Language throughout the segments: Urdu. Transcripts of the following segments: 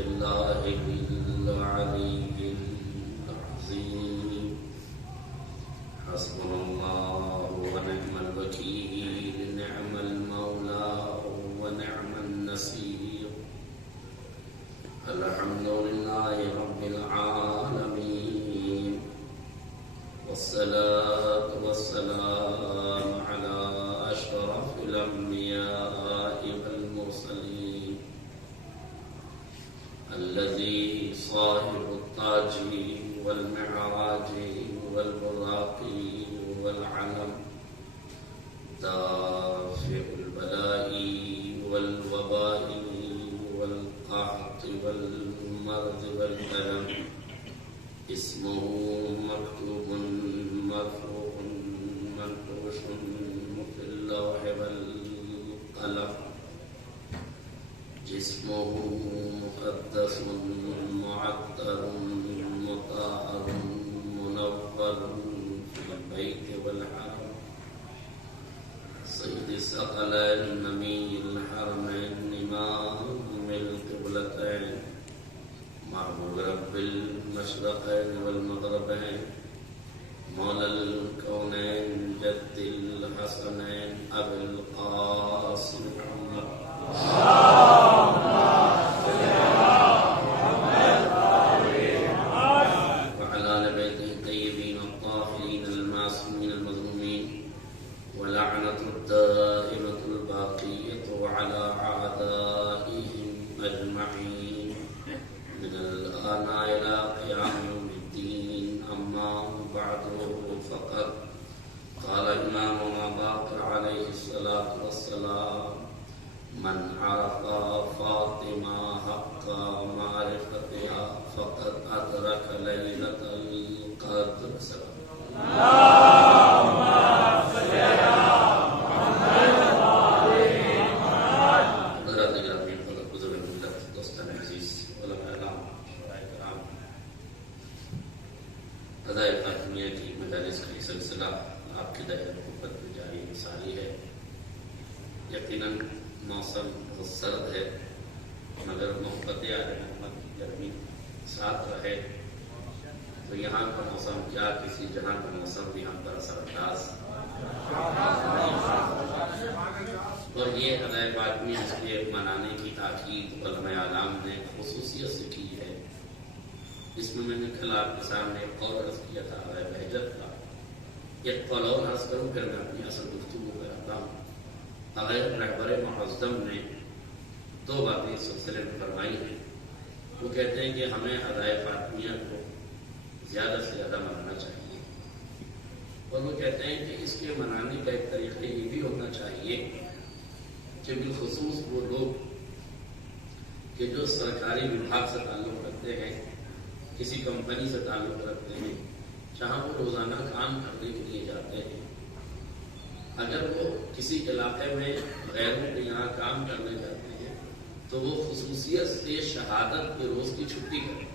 بالله العلي العظيم حسبنا الله ونعم الوكيل نعم المولى ونعم النصير الحمد لله رب العالمين والصلاة والسلام على أشرف الأنبياء والمرسلين الذي صاحب التاج والمعراج والبراق والعلم دافع البلاء والوباء والقحط والمرض والألم اسمه مكتوب مرفوع منقوش في اللوح والقلم جسمه مقدس معطر مطهر منور في البيت والحرم سيد الثقلين نبي الحرمين إمام القبلتين معبود رب المشرقين والمغربين مولى الكونين جد الحسنين أبي القاسم محمد وعلى آل بيته الطيبين الطاهرين المعصومين المظلومين ولعنة الدائمة الباقية وعلى أعدائهم أجمعين من الآن إلى قيام يوم الدين أما بعد فقد قال إمامنا باقر عليه الصلاة والسلام من عرف فاطمة حق معرفتها فقد أدرك ليلة القدر. اللهم صل على محمد وعلى محمد. حضرات گرامی، حضرت بزرگ ملت، دوستان عزیز، علماء کرام، شعراء کرام، ادائے فاطمیہ کی مجالس کا یہ سلسلہ آپ کی دائرہ محبت میں جاری ساری ہے. یقیناً موسم بہت سرد ہے مگر محبت آل محمد کی گرمی ساتھ رہے تو یہاں کا موسم کیا کسی جہاں کا موسم بھی ہم پر اثر انداز. اور یہ ادائے فاطمیہ اس کے منانے کی تاکید علماء اعلام نے خصوصیت سے کی ہے. اس میں نے کل آپ کے سامنے ایک قول عرض کیا تھا ادائے بہجت کا. ایک قول اور عرض کروں پھر میں اپنی اصل گفتگو کرتا ہوں. اگر رہبر معظم نے دو باتیں اس سلسلے میں فرمائی ہیں. وہ کہتے ہیں کہ ہمیں ادائے فاطمیہ کو زیادہ سے زیادہ منانا چاہیے اور وہ کہتے ہیں کہ اس کے منانے کا ایک طریقہ یہ بھی ہونا چاہیے کہ بالخصوص وہ لوگ کہ جو سرکاری وبھاگ سے تعلق رکھتے ہیں، کسی کمپنی سے تعلق رکھتے ہیں، جہاں وہ روزانہ کام کرنے کے لیے جاتے ہیں، اگر وہ کسی علاقے میں غیروں کے یہاں کام کرنے جاتے ہیں تو وہ خصوصیت سے شہادت کے روز کی چھٹی کریں.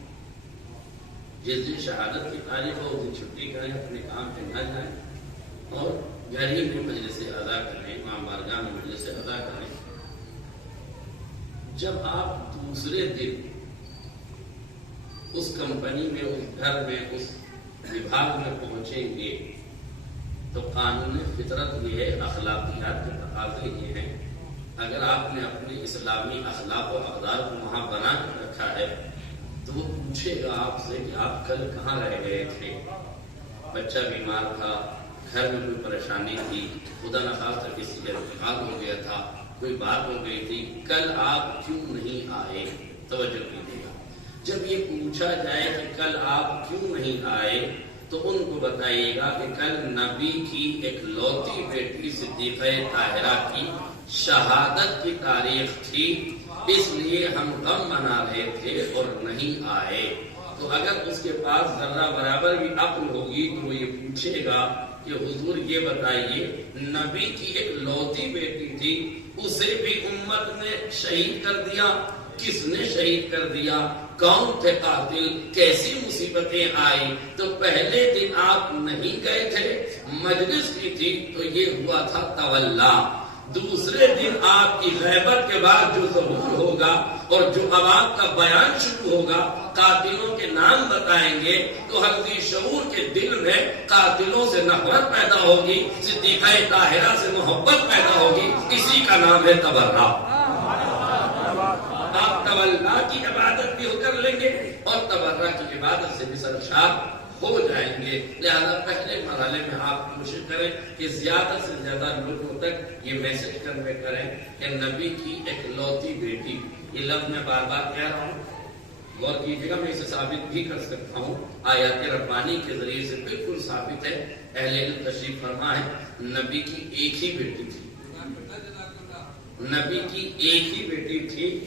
جس دن شہادت کی تاریخ ہو اس دن چھٹی کریں، اپنے کام پہ نہ جائیں اور گھر ہی میں مجلس ادا کریں، امام بارگاہ میں مجلس ادا کریں. جب آپ دوسرے دن اس کمپنی میں، اس گھر میں، اس وبھاگ میں پہنچیں گے تو قانون فطرت یہ ہے، اخلاقیات کے تقاضے یہ ہیں. اگر آپ نے اپنے اسلامی اخلاق و اقدار کو وہاں بنا کے رکھا ہے تو وہ پوچھے گا آپ سے کہ آپ کل کہاں رہ گئے تھے، بچہ بیمار تھا، گھر میں کوئی پریشانی تھی، خدا نخواستہ کسی کا انتقال ہو گیا تھا، کوئی بات ہو گئی تھی، کل آپ کیوں نہیں آئے. توجہ کیجیے گا، جب یہ پوچھا جائے کہ کل آپ کیوں نہیں آئے تو ان کو بتائیے گا کہ کل نبی کی ایک لوتی بیٹی صدیقہ طاہرہ کی شہادت کی تاریخ تھی، اس لیے ہم غم منا رہے تھے اور نہیں آئے. تو اگر اس کے پاس ذرہ برابر بھی عقل ہوگی تو وہ یہ پوچھے گا کہ حضور یہ بتائیے نبی کی ایک لوتی بیٹی تھی، اسے بھی امت نے شہید کر دیا، کس نے شہید کر دیا، کون تھے قاتل، کیسی مصیبتیں آئی، تو پہلے دن آپ نہیں گئے تھے، مجلس کی تھی تو یہ ہوا تھا تولا. دوسرے دن آپ کی غیبت کے بعد جو ظہور ہوگا اور جو اب آپ کا بیان شروع ہوگا، قاتلوں کے نام بتائیں گے تو ہر ذی شعور کے دل میں قاتلوں سے نفرت پیدا ہوگی، صدیقہ طاہرہ سے محبت پیدا ہوگی. اسی کا نام ہے تبرہ. آپ تولا کی عبادت بھی کر لیں گے اور تبرہ کی عبادت سے بھی سرشار ہو جائیں گے. لہذا پہلے مرحلے میں آپ کوشش کریں کہ زیادہ سے زیادہ لوگوں تک یہ میسج کنوے کریں کہ نبی کی ایک لوتی بیٹی، یہ لفظ میں بار بار کہہ رہا ہوں، غور کیجیے گا، میں اسے ثابت بھی کر سکتا ہوں، آیات ربانی کے ذریعے سے بالکل ثابت ہے. اہل علم تشریف فرما ہے نبی کی ایک ہی بیٹی تھی، نبی کی ایک ہی بیٹی تھی.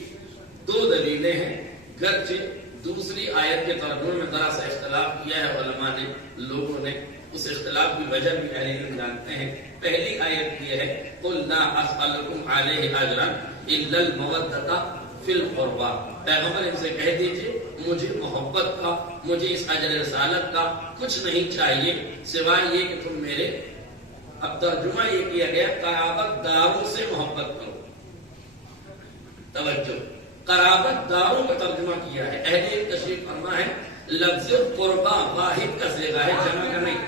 دو دلیلیں ہیں، گرچہ دوسری آیت کے ترجمے میں ذرا سا اختلاف کیا ہے علماء نے، لوگوں نے، اس اختلاف کی وجہ بھی اہل علم جانتے ہیں. پہلی آیت یہ ہے قُلْ لَا أَسْأَلُكُمْ عَلَيْهِ أَجْرًا إِلَّا الْمَوَدَّةَ فِي الْقُرْبَى. پیغمبر ان سے کہہ دیجئے مجھے محبت کا، مجھے اس اجر رسالت کا کچھ نہیں چاہیے سوائے یہ کہ تم میرے، اب ترجمہ یہ کیا گیا قرابت داروں سے محبت کرو. توجہ، قرابت داروں کا ترجمہ کیا ہے. اہل تشریف فرما ہے لفظ قربا واحد کا صیغہ ہے، جمع کا نہیں.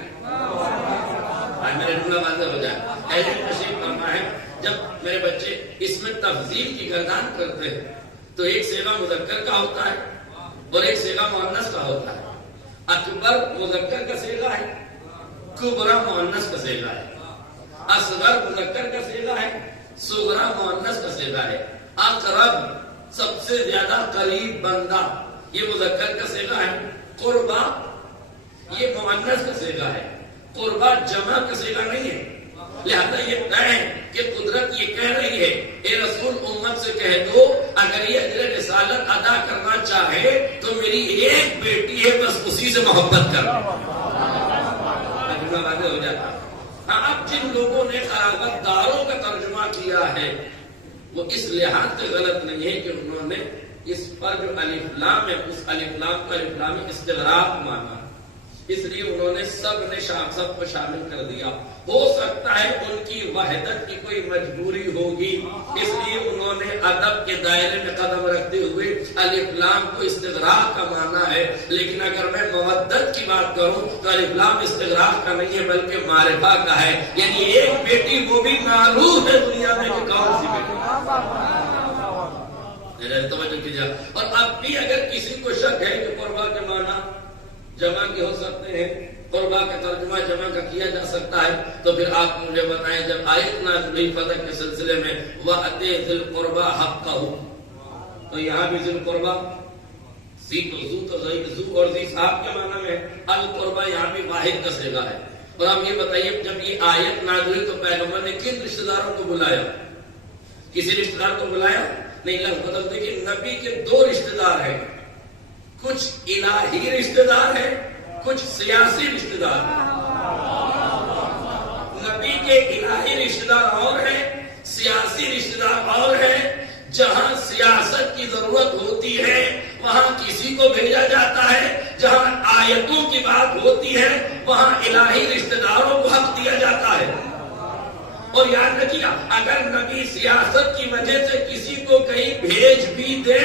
میرے جملہ واضح ہو جائے. اہل تشریف فرما ہے جب میرے بچے اس میں تفضیل کی گردان کرتے ہیں تو ایک صیغہ مذکر کا ہوتا ہے اور ایک صیغہ مؤنث کا ہوتا ہے. اکبر مذکر کا صیغہ ہے، کبرا مؤنث کا صیغہ ہے. اصغر مذکر کا صیغہ ہے، صغرا مؤنث کا صیغہ ہے. اقرب سب سے زیادہ قریب بندہ، یہ مذکر کا صیغہ ہے. قربا یہ مؤنث کا صیغہ ہے، قربا جمع کا صیغہ نہیں ہے. لہذا یہ طے ہے کہ قدرت یہ کہہ رہی ہے اے رسول امت سے کہہ دو اگر یہ اجر رسالت ادا کرنا چاہے تو میری ایک بیٹی ہے، بس اسی سے محبت کر. واضح ہو جاتا. اب جن لوگوں نے قرابت داروں کا ترجمہ کیا ہے وہ اس لحاظ سے غلط نہیں ہے کہ انہوں نے اس پر جو الف لام ہے اس الف لام کا الف لامی استغراق مانا، اس لیے انہوں نے سب کو شامل کر دیا. ہو سکتا ہے ان کی وحدت کی کوئی مجبوری ہوگی، اس لیے انہوں نے ادب کے دائرے میں قدم رکھتے ہوئے الف لام کو استغراق کا مانا ہے. لیکن اگر میں مودت کی بات کروں تو الف لام استغراق کا نہیں ہے بلکہ معرفہ کا ہے. یعنی ایک بیٹی وہ بھی معلوم ہے دنیا میں کہ کون سی بیٹی. توجہ کیجیے. اور اب بھی اگر کسی کو شک ہے کہ قربا کے معنی جمع کے ہو سکتے ہیں، قربا کا ترجمہ جمع کا کیا جا سکتا ہے، تو پھر آپ مجھے بتائیں جب آیت نازل ہوئی فتح کے سلسلے میں وَأَتِ ذِي الْقُرْبَى حَقَّهُ، تو یہاں بھی ذی القربہ زی اور زی صاحب کے معنی میں القربہ یہاں بھی واحد کا صیغہ ہے. اور آپ یہ بتائیے جب یہ آیت نازل ہوئی تو پیغمبر نے کن رشتہ داروں کو بلایا؟ کسی رشتہ دار کو بلایا نہیں. لفظ بدل دے کہ نبی کے دو رشتہ دار ہیں، کچھ الہی رشتہ دار ہیں، کچھ سیاسی رشتہ دار ہیں. نبی کے الہی رشتہ دار اور ہیں، سیاسی رشتہ دار اور ہیں. جہاں سیاست کی ضرورت ہوتی ہے وہاں کسی کو بھیجا جاتا ہے، جہاں آیتوں کی بات ہوتی ہے وہاں الہی رشتہ داروں کو حق دیا جاتا ہے. اور یاد رکھیے اگر نبی سیاست کی وجہ سے کسی کو کہیں بھیج بھی دے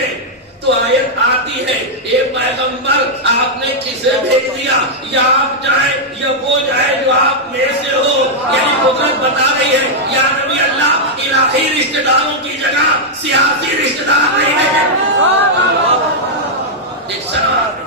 تو آیت آتی ہے اے پیغمبر آپ نے کسے بھیج دیا، یا آپ جائیں یا وہ جائے جو آپ میں سے ہو. یعنی قدرت بتا رہی ہے یا نبی اللہ الہی رشتہ داروں کی جگہ سیاسی رشتہ دار نہیں ہے. ایک شراب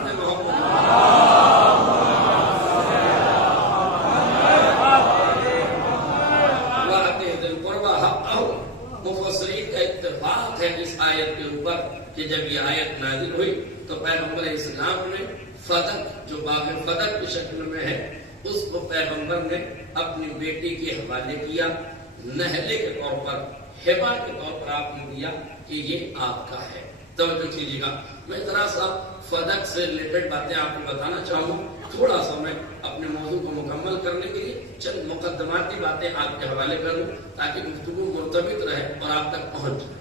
مفسرین کا اتفاق ہے اس آیت کے اوپر کہ جب یہ آیت نازل ہوئی تو پیغمبر اسلام نے فدق جو باغ فدق کی شکل میں ہے اس کو پیغمبر نے اپنی بیٹی کے حوالے کیا، نہلے کے طور پر، ہبہ کے طور پر آپ نے دیا کہ یہ آپ کا ہے. توجہ کیجیے گا. میں ذرا سا فدق سے ریلیٹڈ باتیں آپ کو بتانا چاہوں. تھوڑا سا میں اپنے موضوع کو مکمل کرنے کے لیے چند مقدماتی باتیں آپ کے حوالے کروں تاکہ گفتگو مرتبط رہے اور آپ تک پہنچ جائے.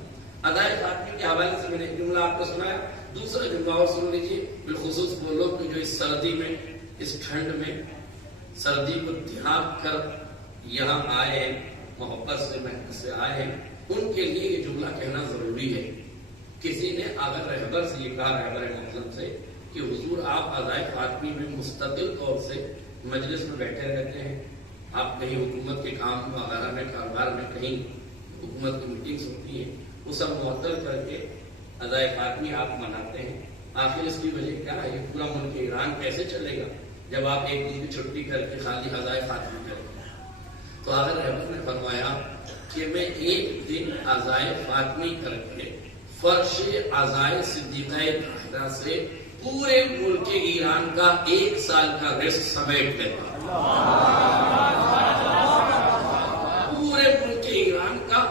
ادائے فاطمی کے حوالے سے میں نے ایک جملہ آپ کو سنایا، دوسرا جملہ اور سن لیجیے. بالخصوص وہ لوگ جو اس سردی میں، اس ٹھنڈ میں سردی کو دیہات کر یہاں آئے ہیں محبت سے محنت سے آئے ہیں ان کے لیے یہ جملہ کہنا ضروری ہے۔ کسی نے اگر رہبر سے یہ کہا، رہبر محترم سے، کہ حضور آپ عزائے فاطمی میں مستقل طور سے مجلس میں بیٹھے رہتے ہیں، آپ کہیں حکومت کے کام وغیرہ میں، کاروبار میں کہیں حکومت کی میٹنگز ہوتی ہیں، وہ سب معطل کر کے عزائے فاطمی آپ مناتے ہیں، آخر اس کی وجہ کیا ہے؟ یہ پورا ملک ایران کیسے چلے گا جب آپ ایک دن کی چھٹی کر کے خالی عزائے فاطمی کرتے ہیں؟ تو اگر رحمت نے فرمایا کہ میں ایک دن عزائے فاطمی کر کے فرش عزائے صدیقہ طاہرہ سے پورے ملک ایران کا 1 سال کا رزق سمیٹ لیتا ہوں، پورے ملک ایران کا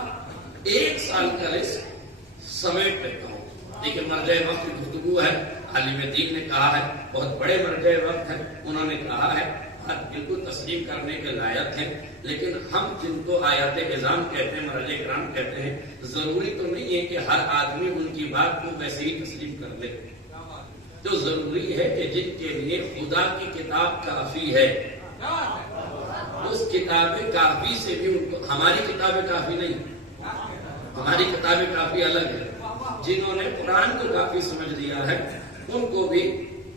1 سال کا رزق سمیٹ لیتا ہوں۔ دیکھیں مرجع وقت کی گفتگو ہے، عالم دین نے کہا ہے، بہت بڑے مرجع وقت ہے، انہوں نے کہا ہے، بات بالکل تسلیم کرنے کے لائق ہے، لیکن ہم جن کو آیات اعظام کہتے ہیں، مرجع کرام کہتے ہیں، ضروری تو نہیں ہے کہ ہر آدمی ان کی بات کو ویسے ہی تسلیم کر لے۔ تو ضروری ہے کہ جن کے لیے خدا کی کتاب کافی ہے، اس کتاب کافی سے بھی ان کو، ہماری کتاب کافی نہیں، ہماری کتاب کافی الگ ہے۔ جنہوں نے قرآن کو کافی سمجھ لیا ہے ان کو بھی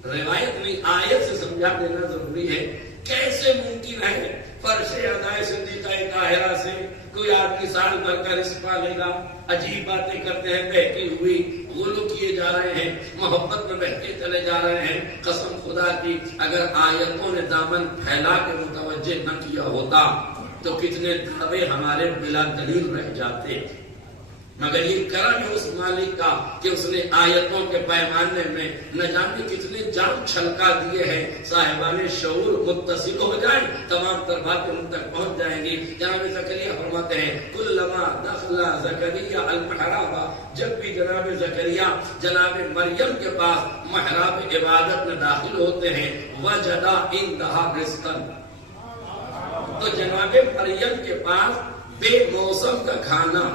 روایت نہیں آیت سے سمجھا دینا ضروری ہے۔ کیسے ممکن ہے فرش عزائے صدیقہ طاہرہ سے کوئی آدمی سال بھر کا رزق پالے گا؟ عجیب باتیں کرتے ہیں، بہتی ہوئی غلو کیے جا رہے ہیں، محبت میں بہتے چلے جا رہے ہیں۔ قسم خدا کی اگر آیتوں نے دامن پھیلا کے متوجہ نہ کیا ہوتا تو کتنے دعوے ہمارے بلا دلیل رہ جاتے، مگر یہ کرم ہے اس مالک کا کہ اس نے آیتوں کے پیمانے میں نہ جانے کتنے جام چھلکا دیے ہیں۔ صاحبان شعور متصل ہو جائیں، تمام تر باتیں ان تک پہنچ جائیں گی۔ جناب زکریا فرماتے ہیں کلما دخل زکریا المحراب، جب بھی جناب زکریا جناب مریم کے پاس محراب عبادت میں داخل ہوتے ہیں، وجدا عندها رزقا، تو جناب مریم کے پاس بے موسم کا کھانا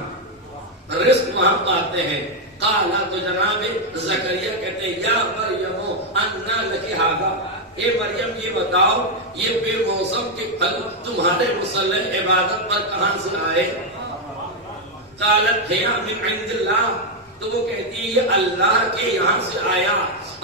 رزق وہاں پاتے ہیں۔ قالا، تو جناب زکریا کہتے ہیں یا مریم انا لکی ھذا، اے مریم یہ بتاؤ یہ بے موسم کے پھل تمہارے مصلی عبادت پر کہاں سے آئے؟ قالت ہی من عند اللہ، تو وہ کہتی ہے یہ اللہ کے یہاں سے آیا۔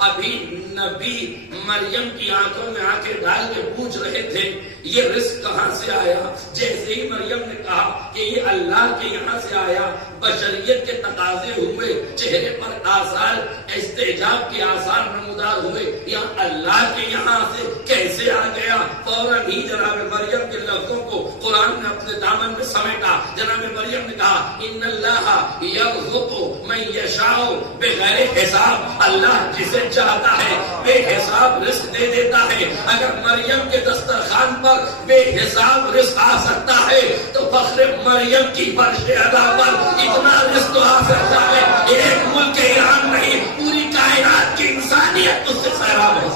ابھی نبی مریم کی آنکھوں میں آنکھیں ڈال کے پوچھ رہے تھے یہ رزق کہاں سے آیا، جیسے ہی مریم نے کہا کہ یہ اللہ کے یہاں سے آیا، بشریت کے تقاضے ہوئے، چہرے پر آثار استعجاب کے آثار نمودار ہوئے، یا اللہ کے یہاں سے کیسے آ گیا؟ فوراً ہی جناب مریم کے لفظوں کو قرآن نے اپنے دامن میں سمیٹا۔ جناب مریم نے کہا ان اللہ یرزق من یشاء بغیر حساب، اللہ جسے چاہتا ہے بے حساب رزق دے دیتا ہے۔ اگر مریم کے دسترخوان پر بے حساب رزق آ سکتا ہے تو فخر مریم کی فرش ادا پر اتنا رزق آ سکتا ہے، ایک ملک ایران نہیں پوری کائنات کی انسانیت اس سے سیراب ہے۔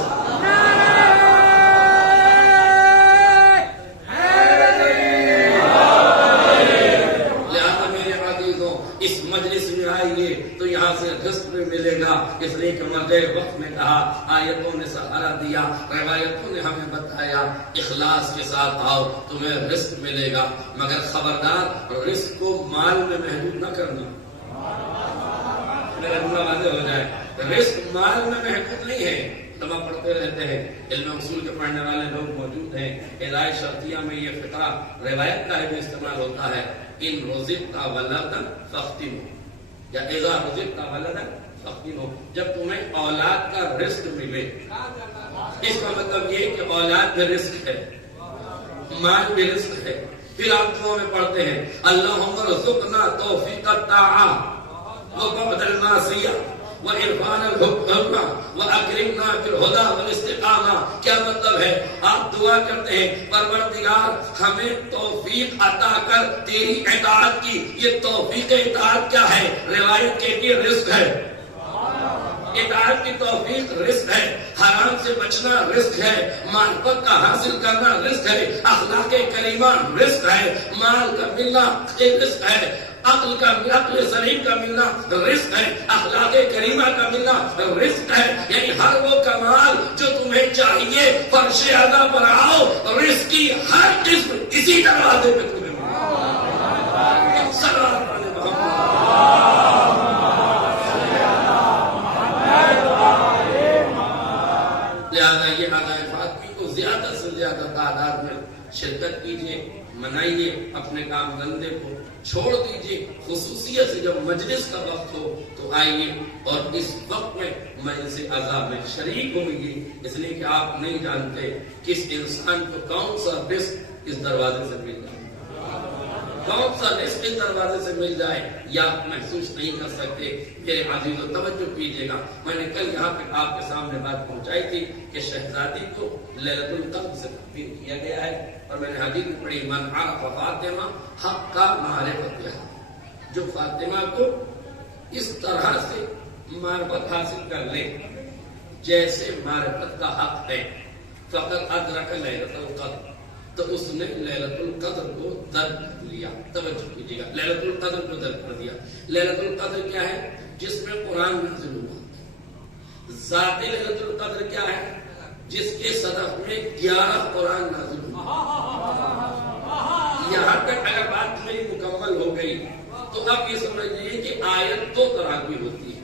لہذا میرے عزیزوں اس مجلس میں آئیے تو یہاں سے رزق بھی ملے گا، اس لیے کہ مرجع وقت میں کہا، آیتوں نے سہارا دیا، روایتوں نے ہمیں بتایا اخلاص کے ساتھ آؤ تمہیں رزق ملے گا، مگر خبردار رزق کو مال میں محدود نہ کرنا۔ میرا جملہ واضح ہو جائے، رزق مال میں محدود نہیں ہے۔ تمام پڑھتے رہتے ہیں، علم اصول کے پڑھنے والے لوگ موجود ہیں، ہدایت شرطیہ میں یہ فقرہ روایت کا بھی استعمال ہوتا ہے، ان رزقت ولدا فاختنوا، یا اذا رزقت ولدا فاختنوا، جب تمہیں اولاد کا رزق ملے، اس کا مطلب یہ کہ اولاد میں رزق ہے، مال میں رزق ہے۔ پھر آپ دعا میں پڑھتے ہیں اللہم ارزقنا توفیق الطاعہ وبعد المعصیہ وعرفان الحکم واکرمنا بالہدی والاستقامہ۔ کیا مطلب ہے؟ آپ دعا کرتے ہیں پروردگار ہمیں توفیق عطا کر تیری اطاعت کی۔ یہ توفیق اطاعت کیا ہے؟ روایت کہتی ہے رزق ہے، اطاعت کی توفیق رزق ہے، حرام سے بچنا رزق ہے، معرفت کا حاصل کرنا رزق ہے، اخلاق کریمہ رزق ہے، مال کا ملنا رزق ہے، عقل سلیم کا ملنا رزق ہے، اخلاق کریمہ کا ملنا رزق ہے۔ یعنی ہر وہ کمال جو تمہیں چاہیے فرش ادا پر آؤ، رزق کی ہر قسم اسی دروازے پہ تمہیں ملے۔ لہذا یہ عزائے فاطمی کو زیادہ سے زیادہ تعداد میں شرکت کیجیے، منائیے، اپنے کام دھندے کو چھوڑ دیجیے، خصوصیت سے جب مجلس کا وقت ہو تو آئیے، اور اس وقت میں مجلس عزا میں شریک ہوئیے، اس لیے کہ آپ نہیں جانتے کس انسان کو کون سا رزق اس دروازے سے مل جائے، کون سا رزق اس دروازے سے مل جائے، یا آپ محسوس نہیں کر سکتے۔ میرے عزیزو توجہ کیجیے گا، میں نے کل یہاں پہ آپ کے سامنے بات پہنچائی تھی کہ شہزادی کو لیلۃ القدر سے تعبیر کیا گیا ہے، اور میں نے حدیث میں پڑھی من عرف فاطمہ حق کا معرفتها، جو فاطمہ کو اس طرح سے معرفت حاصل کر لے جیسے معرفت کا حق ہے، فقط ادرک لیلۃ القدر، تو اس نے لیلۃ القدر کو درک کر لیا۔ توجہ کیجیے گا، لیلۃ القدر کو درک کر دیا۔ لیلۃ القدر کیا ہے؟ جس میں قرآن نازل ہوا۔ ذات لیلۃ القدر کیا ہے؟ جس کے صدف میں 11 قرآن نازل ہوا۔ یہاں تک اگر بات میری مکمل ہو گئی تو اب یہ سمجھ لیجیے کہ آیت 2 طرح کی ہوتی ہے۔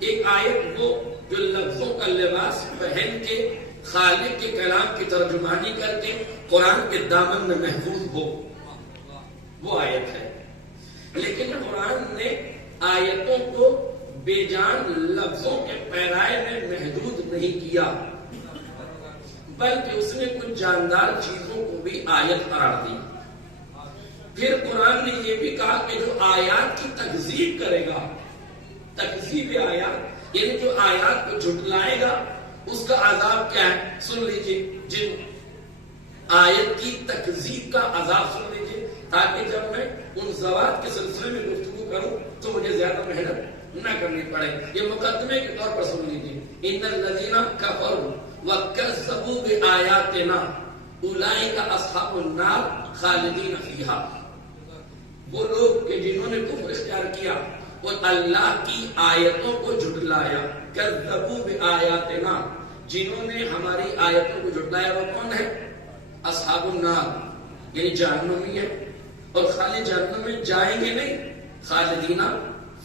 ایک آیت وہ جو لفظوں کا لباس پہن کے خالق کے کلام کی ترجمانی کر کے قرآن کے دامن میں محفوظ ہو، وہ آیت ہے۔ لیکن قرآن نے آیتوں کو بے جان لفظوں کے پیرائے میں محدود نہیں کیا، بلکہ اس نے کچھ جاندار چیزوں کو بھی آیت قرار دی۔ پھر قرآن نے یہ بھی کہا کہ جو آیات کی تکذیب کرے گا، تکذیب آیات یعنی جو آیات کو جھٹلائے گا، اس کا عذاب کیا ہے؟ سن لیجئے، جن آیت کی تکذیب کا عذاب سن لیجئے، تاکہ جب میں ان زوات کے سلسلے میں گفتگو کروں تو مجھے زیادہ محنت نہ کرنی پڑے۔ یہ مقدمے کے طور پر سن لیجئے، ان الذین کفروا وکذبوا بآیاتنا اولئک اصحاب النار خالدین فیہا۔ وہ لوگ کہ جنہوں نے کفر اختیار کیا اور اللہ کی آیتوں کو جھٹلایا، کذبوا بآیاتنا، جنہوں نے ہماری آیتوں کو جھٹلایا، وہ کون ہے؟ اصحاب النار، یعنی جہنمی ہے، اور خالی جہنم میں جائیں گے نہیں، خالدین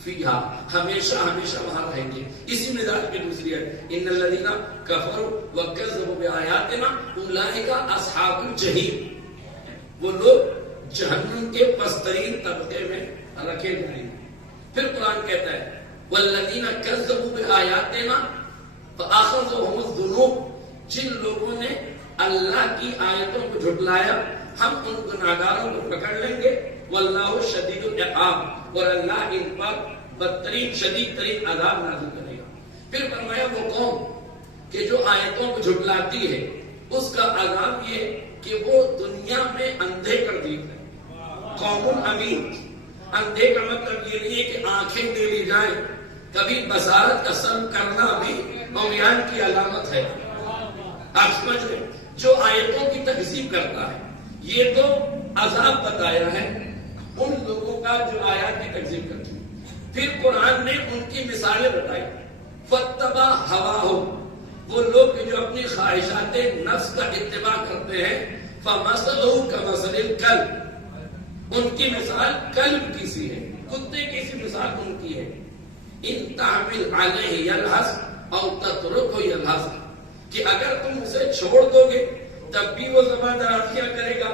فیہا، ہمیشہ ہمیشہ وہاں رہیں گے۔ اسی مزاج کی دوسری ہے، ان الذین کفروا وکذبوا بآیاتنا اولئک اصحاب الجحیم، وہ لوگ جہنم کے پسترین طبقے میں رکھے جائیں گے۔ پھر قرآن کہتا ہے والذین کذبوا بآیاتنا فأخذهم الذنوب، جن لوگوں نے اللہ کی آیتوں کو جھٹلایا ہم ان گناہگاروں کو پکڑ لیں گے، واللہ شدید العقاب، اور اللہ ان پر بدترین شدید ترین عذاب نازل کرے گا۔ پھر فرمایا وہ قوم کہ جو آیتوں کو جھٹلاتی ہے اس کا عذاب یہ کہ وہ دنیا میں اندھے کر دی ہے۔ قوم امین، اندھے کا مطلب یہ نہیں ہے کہ آنکھیں دے لی جائیں، کبھی بصارت کا سلب کرنا بھی عمیان کی علامت ہے۔ آپ سمجھ رہے، جو آیتوں کی تکذیب کرتا ہے، یہ تو عذاب بتایا ہے ان لوگوں کا جو آیات کی تکذیب کرتے ہیں۔ پھر قرآن نے ان کی مثالیں بتائی، فَاتَّبَعَ هَوَاهُ، وہ لوگ جو اپنی خواہشات نفس کا اتباع کرتے ہیں، فَمَثَلُهُ كَمَثَلِ الْكَلْبِ، ان کی مثال کلب کی سی ہے، کتے کی سی مثال ان کی ہے۔ ان تعمل علیہ یلہث او تترکہ یلہث، کہ اگر تم اسے چھوڑ دو گے تب بھی وہ زبان درازیاں کرے گا،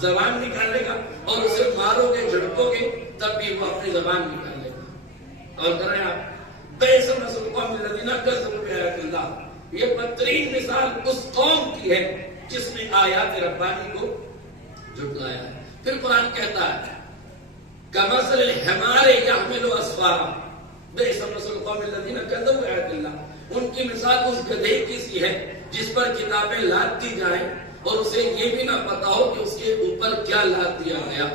زبان نکالے گا، اور اسے مارو گے جھڑکو گے تب بھی وہ اپنی زبان نکالے گا۔ اور کریں آپ بئس مثل القوم الذین کذبوا بآیات اللہ، یہ بدترین مثال اس قوم کی ہے جس نے آیات ربانی کو جھٹلایا ہے۔ پھر قرآن کہتا ہے کمثل الحمار یحمل اسفارا، بئس مثل القوم الذین کذبوا بآیات اللہ، ان کی مثال اس گدھے کی سی ہے جس پر کتابیں لاد دی جائیں اور اسے یہ بھی نہ پتا ہو کہ اس کے اوپر کیا لاد دیا گیا۔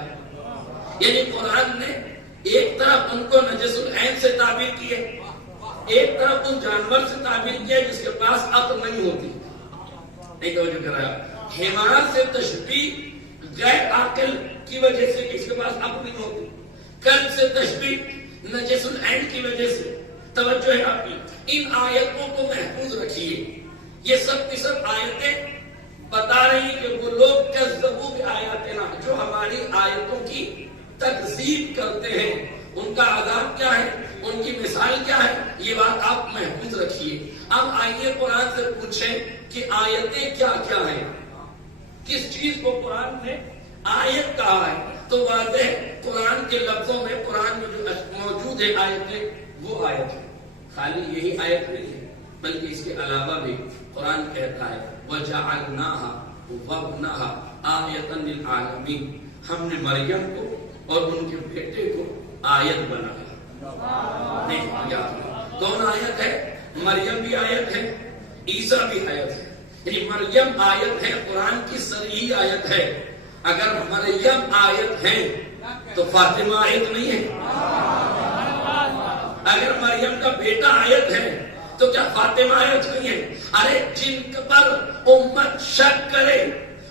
یعنی قرآن نے ایک طرف ان کو نجس العین سے تعبیر کی ہے، ایک طرف ان جانور سے تعبیر کیا جس کے پاس عقل نہیں ہوتی۔ نہیں توجہ کر رہا، حمار سے تشبیہ غیر عاقل کی وجہ سے، اس کے پاس عقل نہیں ہوتی۔ کلب سے تشبیہ نجس العین کی وجہ سے۔ توجہ ہے آپ کی، ان آیتوں کو محفوظ رکھیے، یہ سب کی سب آیتیں بتا رہی کہ وہ لوگ کذبوا بآیاتنا، جو ہماری آیتوں کی تکذیب کرتے ہیں، ان کا عذاب کیا ہے؟ ان کی مثال کیا ہے، یہ بات آپ محفوظ رکھیے۔ اب آئیے قرآن سے پوچھیں کہ آیتیں کیا کیا ہیں، کس چیز کو قرآن نے آیت کہا ہے، تو واضح قرآن کے لفظوں میں، قرآن میں جو موجود ہے آیتیں، وہ آیت ہے۔ خالی یہی آیت نہیں ہے بلکہ اس کے علاوہ بھی قرآن کہتا ہے وَجَعَلْنَاهَا وَابْنَهَا آیَةً لِلْعَالَمِينَ، ہم نے مریم کو اور ان کے بیٹے کو آیت بنایا۔ دیکھ، کون آیت ہے؟ مریم بھی آیت ہے، عیسیٰ بھی آیت ہے۔ یعنی مریم آیت ہے، قرآن کی صریح آیت ہے۔ اگر مریم آیت ہے تو فاطمہ آیت نہیں ہے؟ اگر مریم کا بیٹا آیت ہے تو کیا فاطمہ آیت نہیں ہے؟ ارے جن پر امت شک کرے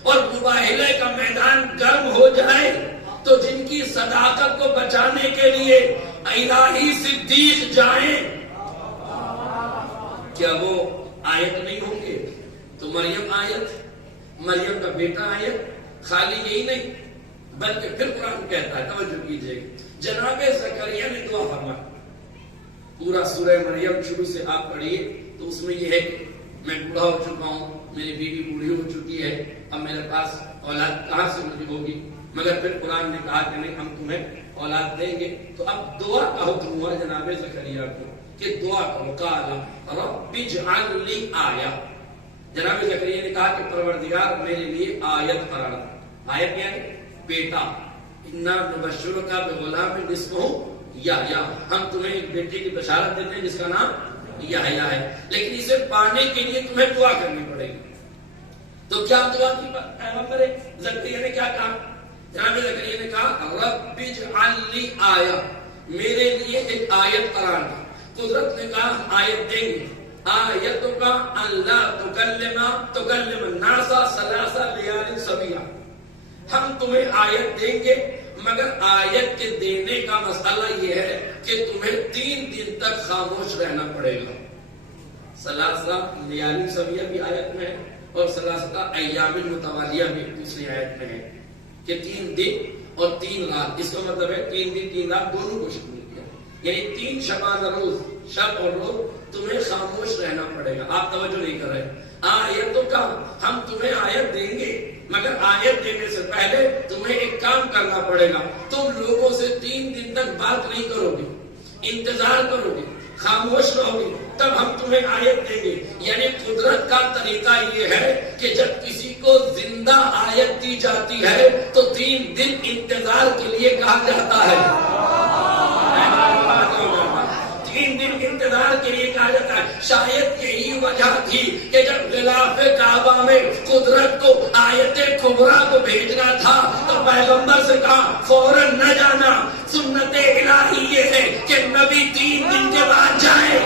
اور مباہلے کا میدان گرم ہو جائے تو جن کی صداقت کو بچانے کے لیے الہی صدیق جائیں، کیا وہ آیت نہیں ہوں گے؟ تو مریم آیت، مریم کا بیٹا آیت۔ خالی یہی نہیں بلکہ پھر قرآن کہتا ہے، توجہ کیجئے، جناب زکریا نے دعا فرمائی۔ پورا سورہ مریم شروع سے آپ پڑھیے تو اس میں یہ ہے کہ میں بوڑھا ہو چکا ہوں، میری بیوی بوڑھی ہو چکی ہے، اب میرے پاس اولاد کہاں سے مجھے ہوگی؟ مگر پھر قرآن نے کہا کہ نہیں، ہم تمہیں اولاد دیں گے۔ تو اب دعا کا حکم ہوا جناب زکریا کو کہ دعا کرو، قال رب اجعل لی آیہ۔ جناب زکریا نے کہا کہ پروردگار میرے لیے آیت قرار دے۔ آیت کیا ہے؟ بیٹا۔ انا نبشرک بغلام اسمہ یحییٰ، ہم تمہیں ایک بیٹے کی بشارت دیتے ہیں جس کا نام یحییٰ ہے، لیکن اسے پانے کے لیے تمہیں دعا کرنی پڑے گی۔ تو کیا دعا کی؟ پیغمبر زکریا نے کیا کہا؟ جناب زکریا نے کہا رب اجعل لی آیہ، میرے لیے ایک آیت قرار دے۔ قدرت نے کہا آیت دیں گے، آیتوں کا اللہ تکلم الناس ثلاث لیال سویہ، ہم تمہیں آیت دیں گے مگر آیت کے دینے کا مسئلہ یہ ہے کہ تمہیں 3 دن تک خاموش رہنا پڑے گا۔ ثلاثہ لیال سویہ بھی آیت میں ہے اور ثلاثہ ایام متوالیہ بھی دوسری آیت میں ہے کہ 3 دن اور 3 رات، اس کا مطلب ہے 3 دن 3 رات دونوں کو شامل کیا، یعنی 3 شبانہ روز، شب اور روز تمہیں خاموش رہنا پڑے گا۔ آپ توجہ نہیں کر رہے۔ آیتوں کا ہم تمہیں آیت دیں گے مگر آیت دینے سے پہلے تمہیں ایک کام کرنا پڑے گا، تم لوگوں سے 3 دن تک بات نہیں کرو گے، انتظار کرو گے، خاموش رہو گے، تب ہم تمہیں آیت دیں گے۔ یعنی قدرت کا طریقہ یہ ہے کہ جب کسی کو زندہ آیت دی جاتی ہے تو 3 دن انتظار کے لیے کہا جاتا ہے، 3 دن انتظار کے لیے کہا جاتا ہے۔ شاید یہی وجہ تھی کہ جب غلاف کعبہ میں قدرت کو آیت کبریٰ کو بھیجنا تھا تو پیغمبر سے کہا فوراً نہ جانا، سنت الہی یہ ہے کہ نبی 3 دن کے بعد جائے۔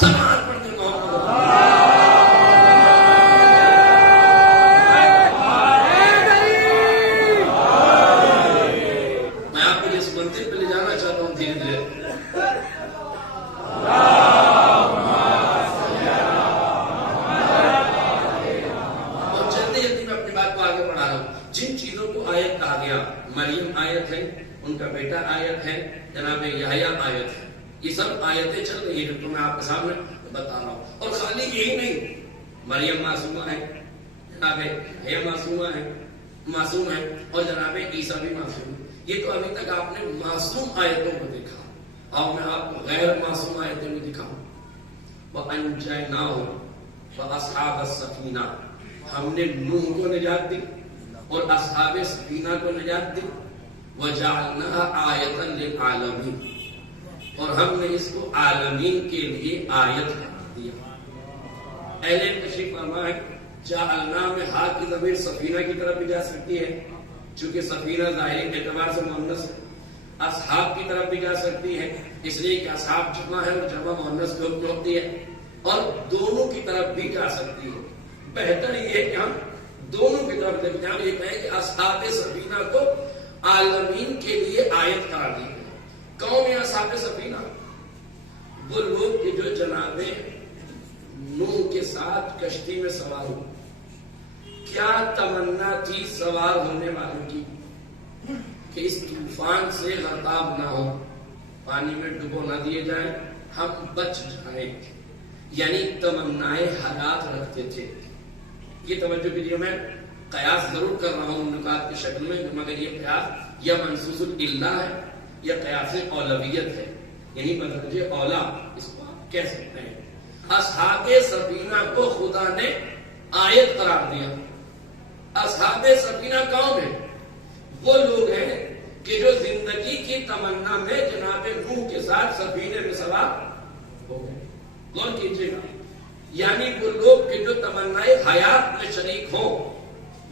سماعت پڑھتے میں آپ کو اس منزل پہ لے جانا چاہتا ہوں دھیرے دھیرے۔ جن چیزوں کو آیت کہا گیا، مریم آیت ہے، ان کا بیٹا آیت ہے، جناب یحییٰ آیت ہے، یہ سب آیتیں چل رہی ہیں تو میں آپ کے سامنے بتا رہا ہوں۔ اور خالی یہی نہیں، مریم معصومہ ہے، جناب یحییٰ معصوم ہے اور جناب عیسیٰ بھی معصوم ہے۔ یہ تو ابھی تک آپ نے معصوم آیتوں کو دیکھا، اور میں آپ کو غیر معصوم آیتیں بھی دکھاؤں۔ وَأَنْجَيْنَاهُ وَأَصْحَابَ السَّفِينَةِ، ہم نے نوح کو نجات دی اور اصحاب سفینہ کو نجات دی۔ وَجَعَلْنَاهَا آیَةً لِلْعَالَمِينَ، اور ہم نے اس کو عالمین کے لیے آیت قرار دیا۔ اہل تشریف فرما ہے جعلنا میں ہا کی ضمیر سفینہ کی طرف بھی جا سکتی ہے چونکہ سفینہ ظاہری اعتبار سے مؤنث ہے، اصحاب کی طرف بھی جا سکتی ہے اس لیے کہ اصحاب جمع ہے اور جمع مؤنث کے حکم ہوتی ہے، اور دونوں کی طرف بھی جا سکتی ہے۔ بہتر یہ ہے کہ ہم دونوں کی طرف لے جائیں، یہ کہیں کہ اصحاب سفینہ کو عالمین کے لیے آیت قرار دی گئی۔ کون ہے اصحاب سفینہ؟ وہ لوگ کہ جو جناب نوح کے ساتھ کشتی میں سوار ہوئے۔ کیا تمنا تھی سوار ہونے والوں کی؟ کہ اس طوفان سے غرقاب نہ ہو، پانی میں ڈبو نہ دیے جائیں، ہم بچ جائیں، یعنی تمنائے حیات رکھتے تھے۔ یہ توجہ کیجیے، میں قیاس ضرور کر رہا ہوں نکات کی شکل میں، مگر یہ قیاس یا منصوص العلہ ہے یا قیاس اولویت ہے، یعنی مدرجہ اولا اس کو آپ کہہ سکتے ہیں۔ اصحاب سفینہ کو خدا نے آیت قرار دیا۔ اصحاب سفینہ کون ہیں؟ وہ لوگ ہیں کہ جو زندگی کی تمنا میں جناب نوح کے ساتھ سفینے میں سوار ہو گئے۔ غور کیجیے گا، یعنی وہ لوگ کہ جو تمنائے حیات میں شریک ہوں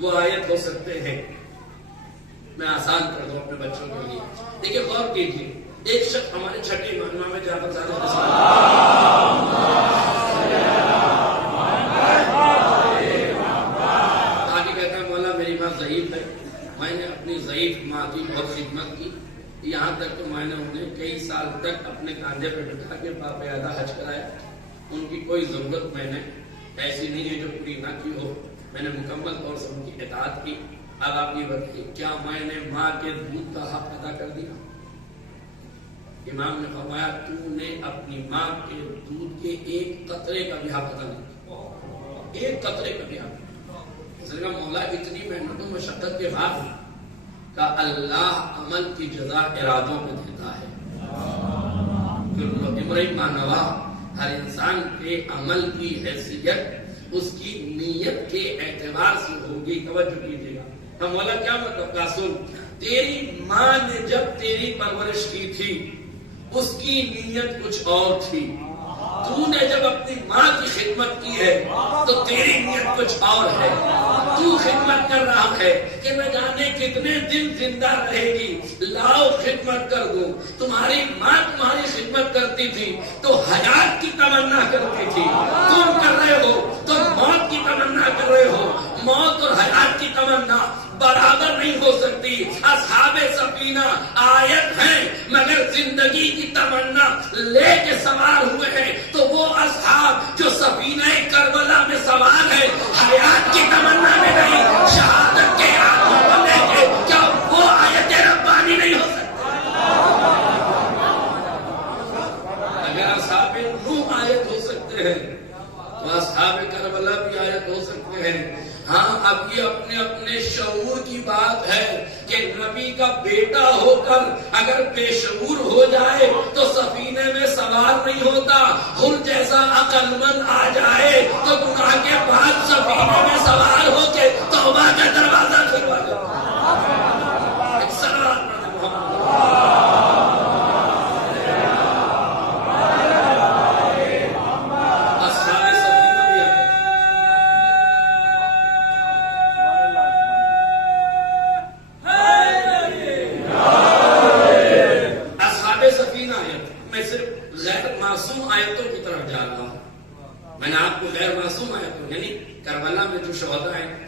وہ آیت ہو سکتے ہیں۔ میں آسان کر دوں اپنے بچوں کے لیے، دیکھیے غور کیجیے، ایک شخص ہمارے چھٹے امام میں جعفر صادق آگے کہتا ہے مولا میری ماں ضعیف ہے، میں نے اپنی ضعیف ماں کی بہت خدمت کی، یہاں تک کہ میں نے انہیں کئی سال تک اپنے کاندھے پہ بٹھا کے باقاعدہ حج کرایا، ان کی کوئی ضرورت میں نے ایسی نہیں ہے جو پوری نہ کی ہو، میں نے مکمل طور سے ان کی اطاعت کی۔ اب آپ یہ بتائیے کیا میں نے ماں کے دودھ کا حق ادا کر دیا؟ امام نے فرمایا تو نے اپنی ماں کے دودھ کے ایک قطرے کا بھی حق ادا نہیں کیا، ایک قطرے کا بھی حق۔ اس نے کہا مولا اتنی محنت و مشقت کے بعد کہ اللہ عمل کی جزا ارادوں کو دیتا ہے۔ امرئ ما نویٰ، ہر انسان کے عمل کی حیثیت اس کی نیت کے اعتبار سے ہوگی۔ توجہ کیجیے گا، ہم مولا کیا مطلب کا سن، تیری ماں نے جب تیری پرورش کی تھی اس کی نیت کچھ اور تھی، تو نے جب اپنی ماں کی خدمت کی ہے تو تیری نیت کچھ اور ہے۔ تو خدمت کر رہا ہے کہ نہ جانے کتنے دن زندہ رہے گی، لاؤ خدمت کر دوں۔ تمہاری ماں تمہاری خدمت کرتی تھی تو حیات کی تمنا کرتی تھی، تم کر رہے ہو تو موت کی تمنا کر رہے ہو۔ موت اور حیات کی تمنا برابر نہیں ہو سکتی۔ اصحاب سفینہ آیت ہیں مگر زندگی کی تمنا لے کے سوار ہوئے ہیں، تو وہ اصحاب جو سفینہ کربلا میں سوار ہے حیات کی تمنا میں نہیں، شہادت کے ہاتھوں کو لے کے، کیا وہ آیت ربانی نہیں ہو سکتی؟ اگر اصحاب نوح آیت ہو سکتے ہیں تو اصحاب کربلا بھی آیت ہو سکتے ہیں۔ ہاں اب یہ اپنے اپنے شعور کی بات ہے کہ نبی کا بیٹا ہو کر اگر بے شعور ہو جائے تو سفینے میں سوار نہیں ہوتا، ہر جیسا عقل مند آ جائے تو گناہ کے بعد سفینے میں سوار ہو کے توبہ کا دروازہ کھلوا دیتا۔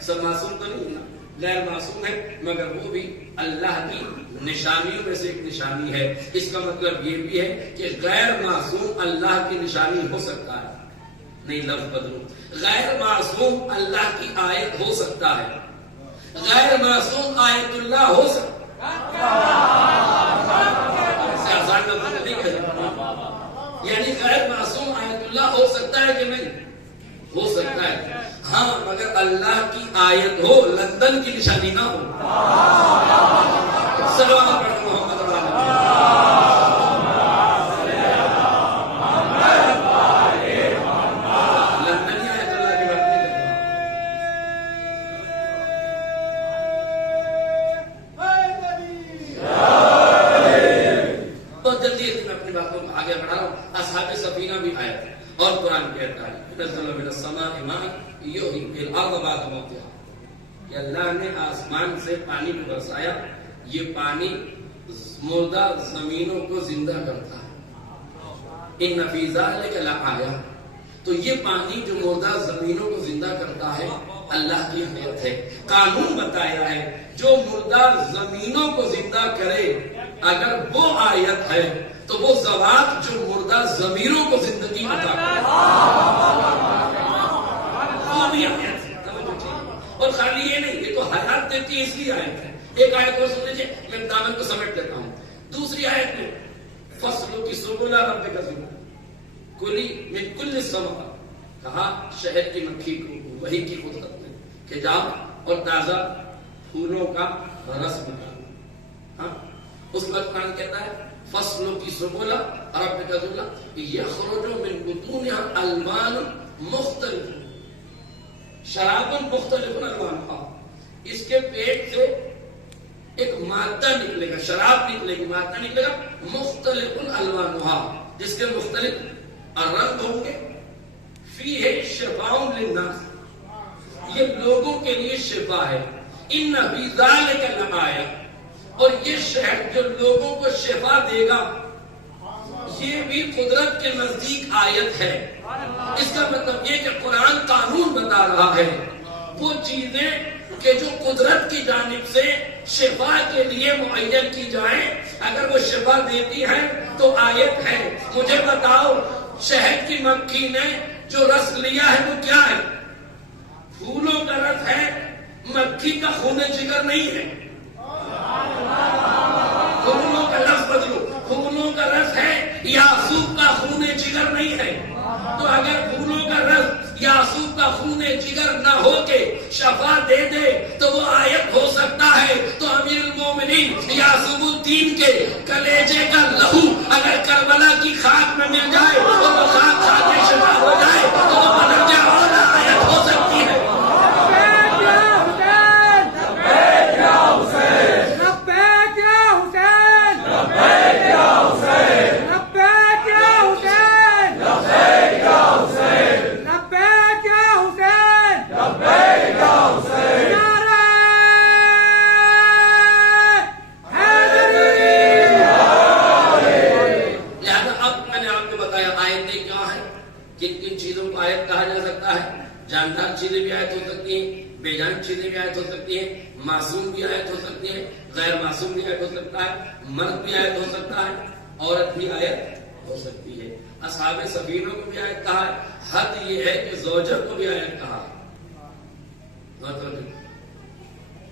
سب معصوم تو نہیں ہے، غیر معصوم ہے، مگر وہ بھی اللہ کی نشانیوں میں سے ایک نشانی ہے۔ اس کا مطلب یہ بھی ہے کہ غیر معصوم اللہ کی نشانی ہو سکتا ہے، نہیں لفظ بدلو، غیر معصوم اللہ کی آیت ہو سکتا ہے، غیر معصوم آیت اللہ ہو سکتا ہے، آسان لفظ نہیں کہہ سکتا، یعنی غیر معصوم آیت اللہ ہو سکتا ہے کہ نہیں ہو سکتا ہے، ہاں مگر اللہ کی آیت ہو، لندن کی نشانی نہ ہو۔ سلام پڑھو محمد لندنی آیت اللہ کی بات نہیں کرتا۔ بہت جلدی میں اپنی باتوں کو آگے بڑھا رہا ہوں۔ اصحاب سفینہ بھی آیت ہے اور قرآن کہتا ہے نزل من السماء ماء یحیی الارض بعد موتہا، کہ اللہ نے آسمان سے پانی کو برسایا، یہ پانی مردہ زمینوں کو زندہ کرتا ہے۔ ان فی ذلک لآیہ، تو یہ پانی جو مردہ زمینوں کو زندہ کرتا ہے اللہ کی آیت ہے۔ قانون بتایا ہے جو مردہ زمینوں کو زندہ کرے، اگر وہ آیت ہے تو وہ ذوات جو مردہ ضمیروں کو زندگی عطا کرے وہ بھی آیت ہے۔ اور خالی یہ نہیں، یہ تو حیات دیتی ہے اس لیے آیت ہے، ایک آیت کو سن لیجیے، میں دامن کو سمیٹ لیتا ہوں. دوسری آیت میں فصلوں کی سبلا رب کا ذکر کلی من کل سمرہ، کہا شہد کی مکھی کو وہی کی قدرت میں کہ جاؤ اور تازہ پھولوں کا رس نکالو. ہاں اس وقت قرآن کہتا ہے فصلوں کی سبلا رب کا ذکر یخرج من بطونها الوان مختلف شراب مختلف الوانها، اس کے پیٹ سے ایک مادہ نکلے گا، شراب نکلے گی، مادہ نکلے گا مختلف الوانها، جس کے مختلف رنگ ہوں گے. فیہ شفاء للناس، یہ لوگوں کے لیے شفا ہے. ان فی ذلک لآیہ، اور یہ شہد جو لوگوں کو شفا دے گا یہ بھی قدرت کے نزدیک آیت ہے. اس کا مطلب یہ کہ قرآن قانون بتا رہا ہے وہ چیزیں کہ جو قدرت کی جانب سے شفا کے لیے معین کی جائیں، اگر وہ شفا دیتی ہے تو آیت ہے. مجھے بتاؤ شہد کی مکھی نے جو رس لیا ہے وہ کیا ہے؟ پھولوں کا رس ہے، مکھی کا خون جگر نہیں ہے. پھولوں کا لفظ بدلو، پھولوں کا رس ہے، یاسوب کا خون جگر نہیں ہے. تو اگر پھولوں کا رس یاسوب کا خون جگر نہ ہو کے شفا دے دے تو وہ آیت ہو سکتا ہے. تو امیر المومنین یاسوب الدین کے کلیجے کا لہو اگر کربلا کی خاک میں مل جائے تو وہ خاک کھا کے شفا ہو جائے تو وہ بدل جائے اور آیت ہو سکتی ہے. جاندار چیزیں بھی آیت ہو سکتی ہیں، بے جان چیزیں بھی آیت ہو سکتی ہیں، معصوم بھی آیت ہو سکتی ہے، غیر معصوم بھی آیت ہو سکتا ہے، مرد بھی آیت ہو سکتا ہے، عورت بھی آیت ہو سکتی ہے. اصحاب سفینوں کو بھی آیت کہا ہے. حد یہ ہے کہ زوجہ کو بھی آیت کہا.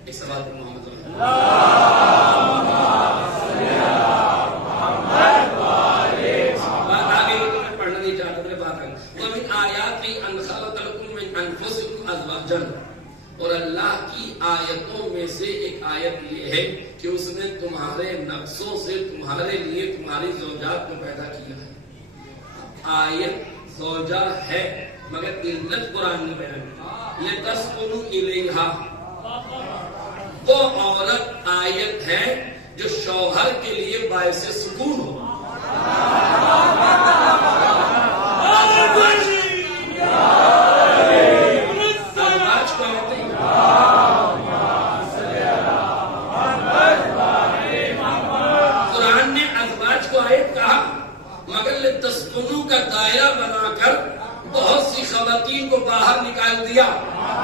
ایک سوال پر محمد بات آ گئی تو میں پڑھنا نہیں چاہتا، میرے بات آ گئی. وَمِنْ آیَاتِهِ أَنْ خَلَقَ لَكُم مِّنْ أَنفُسِكُمْ أَزْوَاجًا، اور اللہ کی آیتوں میں سے ایک آیت یہ ہے کہ اس نے تمہارے نفسوں سے تمہارے لیے تمہاری زوجات کو پیدا کیا ہے. آیت زوجہ ہے مگر علت قرآن نے بیان کی لِتَسْكُنُوا إِلَيْهَا، وہ عورت آیت ہے جو شوہر کے لیے باعث سکون ہو. قرآن نے ازواج کو آیت کہا مگر لتسکنو کا دائرہ بنا کر بہت سی خواتین کو باہر نکال دیا.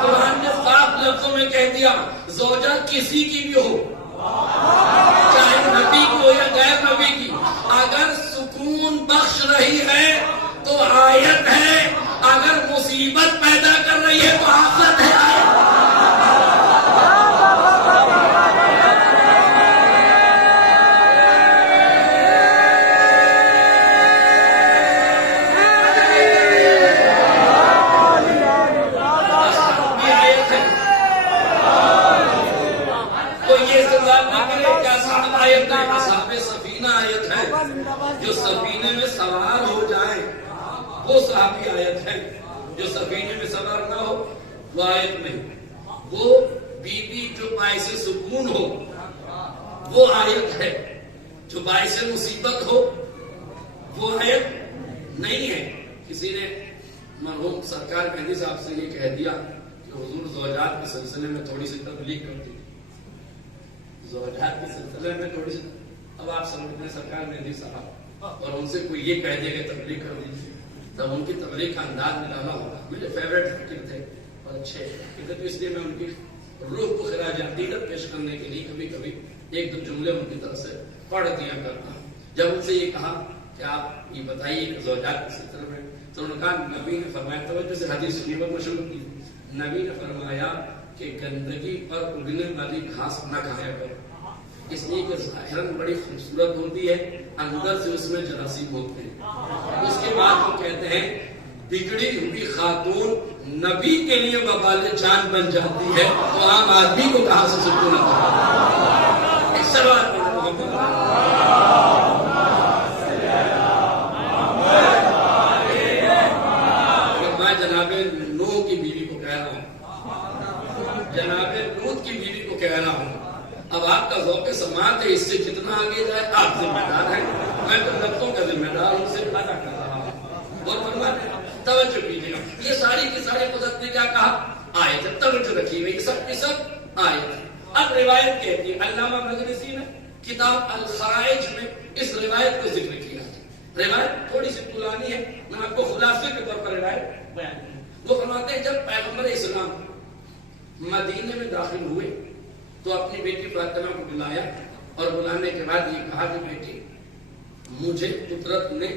قرآن نے صاف لفظوں میں کہہ دیا زوجہ کسی کی بھی ہو، چاہے نبی کی ہو یا غیر نبی کی، اگر سکون بخش رہی ہے تو آیت ہے، اگر مصیبت پیدا کر رہی ہے تو آفت ہے. اصحاب سفینہ آیت ہے، جو سفینے میں سوار ہو جائیں وہ صحابی آیت ہے. جو سفینے میں سوار نہ ہو وہ آیت نہیں. وہ بی بی جو باعث سکون ہو وہ آیت ہے، جو باعث مصیبت ہو وہ آیت نہیں ہے. کسی نے مرحوم سرکار مہدی صاحب سے یہ کہہ دیا کہ حضور زوجات کے سلسلے میں تھوڑی سی تبلیغ کرتی، زوجات کے سلسلے میں تھوڑی سی. اب آپ سمجھتے ہیں سرکار مہدی صاحب اور ان سے کوئی یہ کہہ دیا کہ تبلیغ کر دیجیے، تب ان کی تبلیغ کا انداز نکالا ہوگا. مجھے فیوریٹ فکر تھے اور اچھے فکر تھے، اس لیے میں ان کی روح کو خراج عقیدت پیش کرنے کے لیے کبھی کبھی ایک دو جملے ان کی طرف سے پڑھ دیا کرتا ہوں. جب ان سے یہ کہا کہ آپ یہ بتائیے کہ زوجات کے سلسلے میں، تو انہوں نے کہا نبی نے فرمایا، توجہ سے حدیث سنیے، بہت مشہور کی، نبی نے فرمایا کہ گندگی پر اگنے والی گھاس نہ کھایا کرو، اس لیے کہ ظاہراً بڑی خوبصورت ہوتی ہے، اندر سے اس میں جراثیم ہوتے ہیں۔ اس کے بعد وہ کہتے ہیں بگڑی ہوئی خاتون نبی کے لیے وبال جان بن جاتی ہے، تو عام آدمی کو کہاں سے سکون آتا ہے؟ اس سوال پر میں جناب نوح کی بیوی کو کہہ رہا ہوں، جناب لوط کی بیوی کو کہہ رہا ہوں، اب آپ کا ذوق سماعت ہے، اس سے جتنا آگے جائے آپ ذمہ دار ہیں، میں تو لفظوں کا ذمہ دار ہوں، سے ادا کر رہا ہوں۔ اور فرماتے ہیں توجہ کیجیے گا، یہ ساری کی ساری قدرت نے کیا کہا؟ آیت ہے، توجہ رکھیے گا، یہ سب کی سب آیت ہے۔ اب روایت کہتی ہے، علامہ مجلسی نے کتاب الخرائج میں اس روایت کو ذکر کیا ہے۔ روایت تھوڑی سی طولانی ہے، میں آپ کو خلاصے کے طور پر روایت بیان کروں۔ وہ فرماتے ہیں جب پیغمبر اسلام مدینے میں داخل ہوئے تو اپنی بیٹی فاطمہ کو بلایا، اور بلانے کے بعد یہ کہا کہ بیٹی مجھے قدرت نے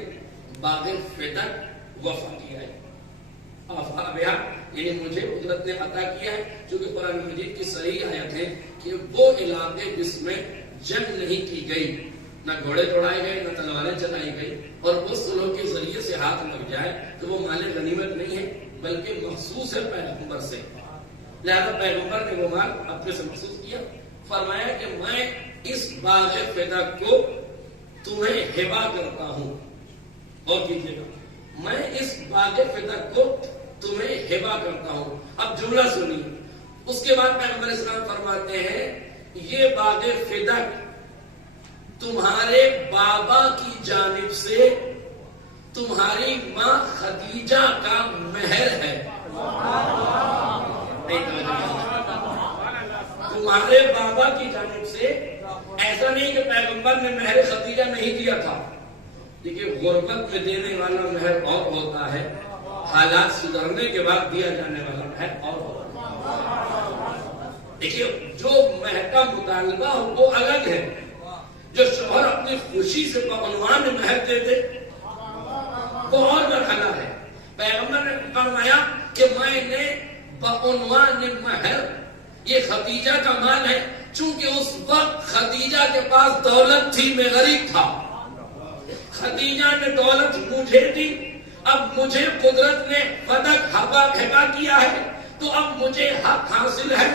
باغ فدق وفا کیا ہے، آفا یعنی مجھے قدرت نے عطا کیا ہے، چونکہ قرآن مجید کی صحیح آیت ہے کہ وہ علاقے جس میں جنگ نہیں کی گئی، نہ گھوڑے دوڑائے گئے، نہ تلواریں چلائی گئی، اور وہ صلح کے ذریعے سے ہاتھ لگ جائے تو وہ مال غنیمت نہیں ہے بلکہ مخصوص ہے پیغمبر سے، لہذا پیغمبر نے وہ مال اپنے سے مخصوص کیا۔ فرمایا کہ میں اس باغ فدق کو تمہیں ہبہ کرتا ہوں، اور کیجیے گا میں اس باغ فدق کو تمہیں ہبہ کرتا ہوں۔ اب جملہ سنیے، اس کے بعد پیغمبر اسلام فرماتے ہیں یہ باغ فدق تمہارے بابا کی جانب سے تمہاری ماں خدیجہ کا مہر ہے، تمہارے بابا کی جانب سے، ایسا نہیں کہ پیغمبر نے مہر خدیجہ نہیں دیا تھا، دیکھیے غربت میں دینے والا مہر اور ہوتا ہے، حالات سدھرنے کے بعد دیا جانے والا مہر اور ہوتا ہے۔ دیکھیے جو مہر کا مطالبہ ہو وہ الگ ہے، جو شوہر اپنی خوشی سے بعنوان مہر دے دے وہ اور مرحلہ ہے۔ پیغمبر نے فرمایا کہ میں نے بعنوان مہر، یہ خدیجہ کا مال ہے، چونکہ اس وقت خدیجہ کے پاس دولت تھی، میں غریب تھا، خدیجہ نے دولت مجھے دی، اب مجھے قدرت نے فدق ہبہ کیا ہے، تو اب مجھے حق حاصل ہے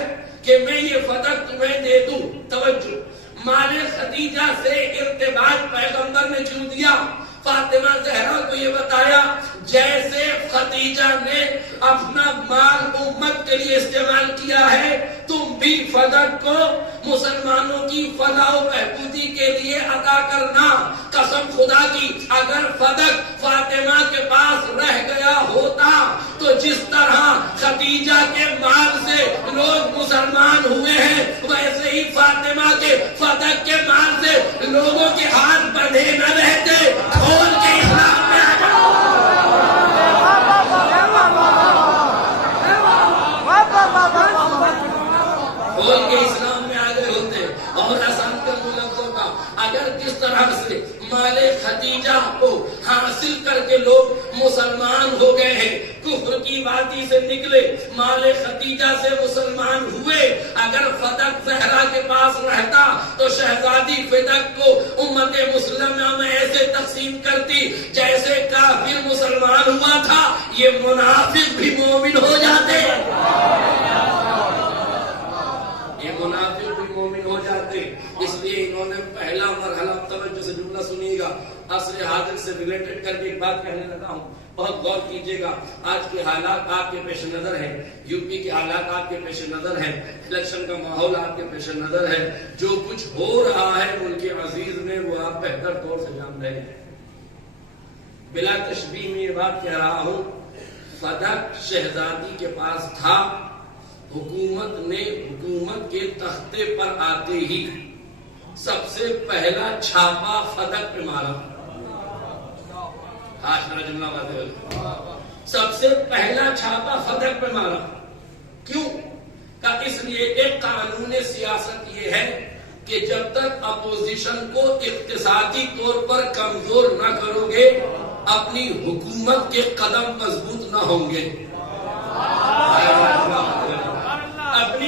کہ میں یہ فدق تمہیں دے دوں۔ توجہ، مال خدیجہ سے ارتباط پیغمبر نے کیوں دیا؟ فاطمہ زہرا کو یہ بتایا جیسے خدیجہ نے اپنا مال امت کے لیے استعمال کیا ہے، تم بھی فدق کو مسلمانوں کی فلاح و بہبودی کے لیے ادا کرنا۔ قسم خدا کی اگر فدق فاطمہ کے پاس رہ گیا ہوتا تو جس طرح خدیجہ کے مال سے لوگ مسلمان ہوئے ہیں، ویسے ہی فاطمہ کے فدق کے مال سے لوگوں کے ہاتھ بندھے نہ رہتے۔ کھول کے اسلام میں آ جاؤ، کھول کے اسلام میں آ گئے ہوتے، اور آسان کر دو لفظوں کا، اگر جس طرح سے مال خدیجہ کو حاصل کر کے لوگ مسلمان ہو گئے ہیں، کفر کی وادی سے نکلے، مال خدیجہ سے مسلمان ہوئے، اگر فدق زہرا کے پاس رہتا تو شہزادی فدق کو امت مسلمہ میں ایسے تقسیم کرتی جیسے کافر مسلمان ہوا تھا، یہ منافق بھی مومن ہو جاتے، یہ منافق بھی مومن ہو جاتے۔ اس لیے انہوں نے پہلا مرحلہ، توجہ سے جملہ سنیے گا، عصر حاضر سے ریلیٹڈ کر کے ایک بات کہنے لگا ہوں، بہت غور کیجیے گا۔ آج کے حالات آپ کے پیش نظر ہیں، یو پی کے حالات آپ کے پیش نظر ہیں، الیکشن کا ماحول آپ کے پیش نظر ہے، جو کچھ ہو رہا ہے ملک عزیز میں وہ آپ بہتر طور سے جان رہے ہیں۔ بلا تشبیہ میں یہ بات کہہ رہا ہوں، فدق شہزادی کے پاس تھا، حکومت نے حکومت کے تختے پر آتے ہی سب سے پہلا چھاپا فدق پہ مارا، جملہ سب سے پہلا چھاپا فدق پہ مارا۔ کیوں؟ کہ اس لیے ایک قانون سیاست یہ ہے کہ جب تک اپوزیشن کو اقتصادی طور پر کمزور نہ کرو گے اپنی حکومت کے قدم مضبوط نہ ہوں گے، اپنی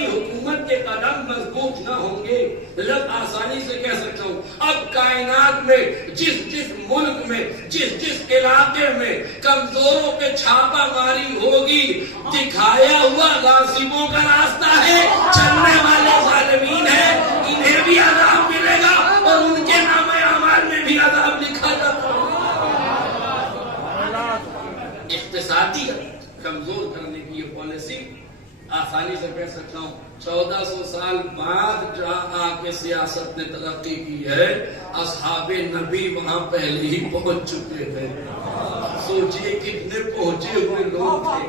میں جس جس ملک میں جس جس علاقے میں کمزوروں پہ چھاپا ماری ہوگی دکھایا ہوا غاصبوں کا راستہ ہے، چلنے والے ظالمین ہیں، انہیں بھی عذاب ملے گا اور ان کے نام اعمال میں بھی عذاب لکھا جاتا ہے۔ اقتصادی کمزور کرنے کی یہ پالیسی آسانی سے کہہ سکتا ہوں 1400 سال بعد جہاں آ کے سیاست نے ترقی کی ہے، اصحاب نبی وہاں پہلے ہی پہنچ چکے تھے۔ سوچئے کتنے پہنچے ہوئے لوگ تھے،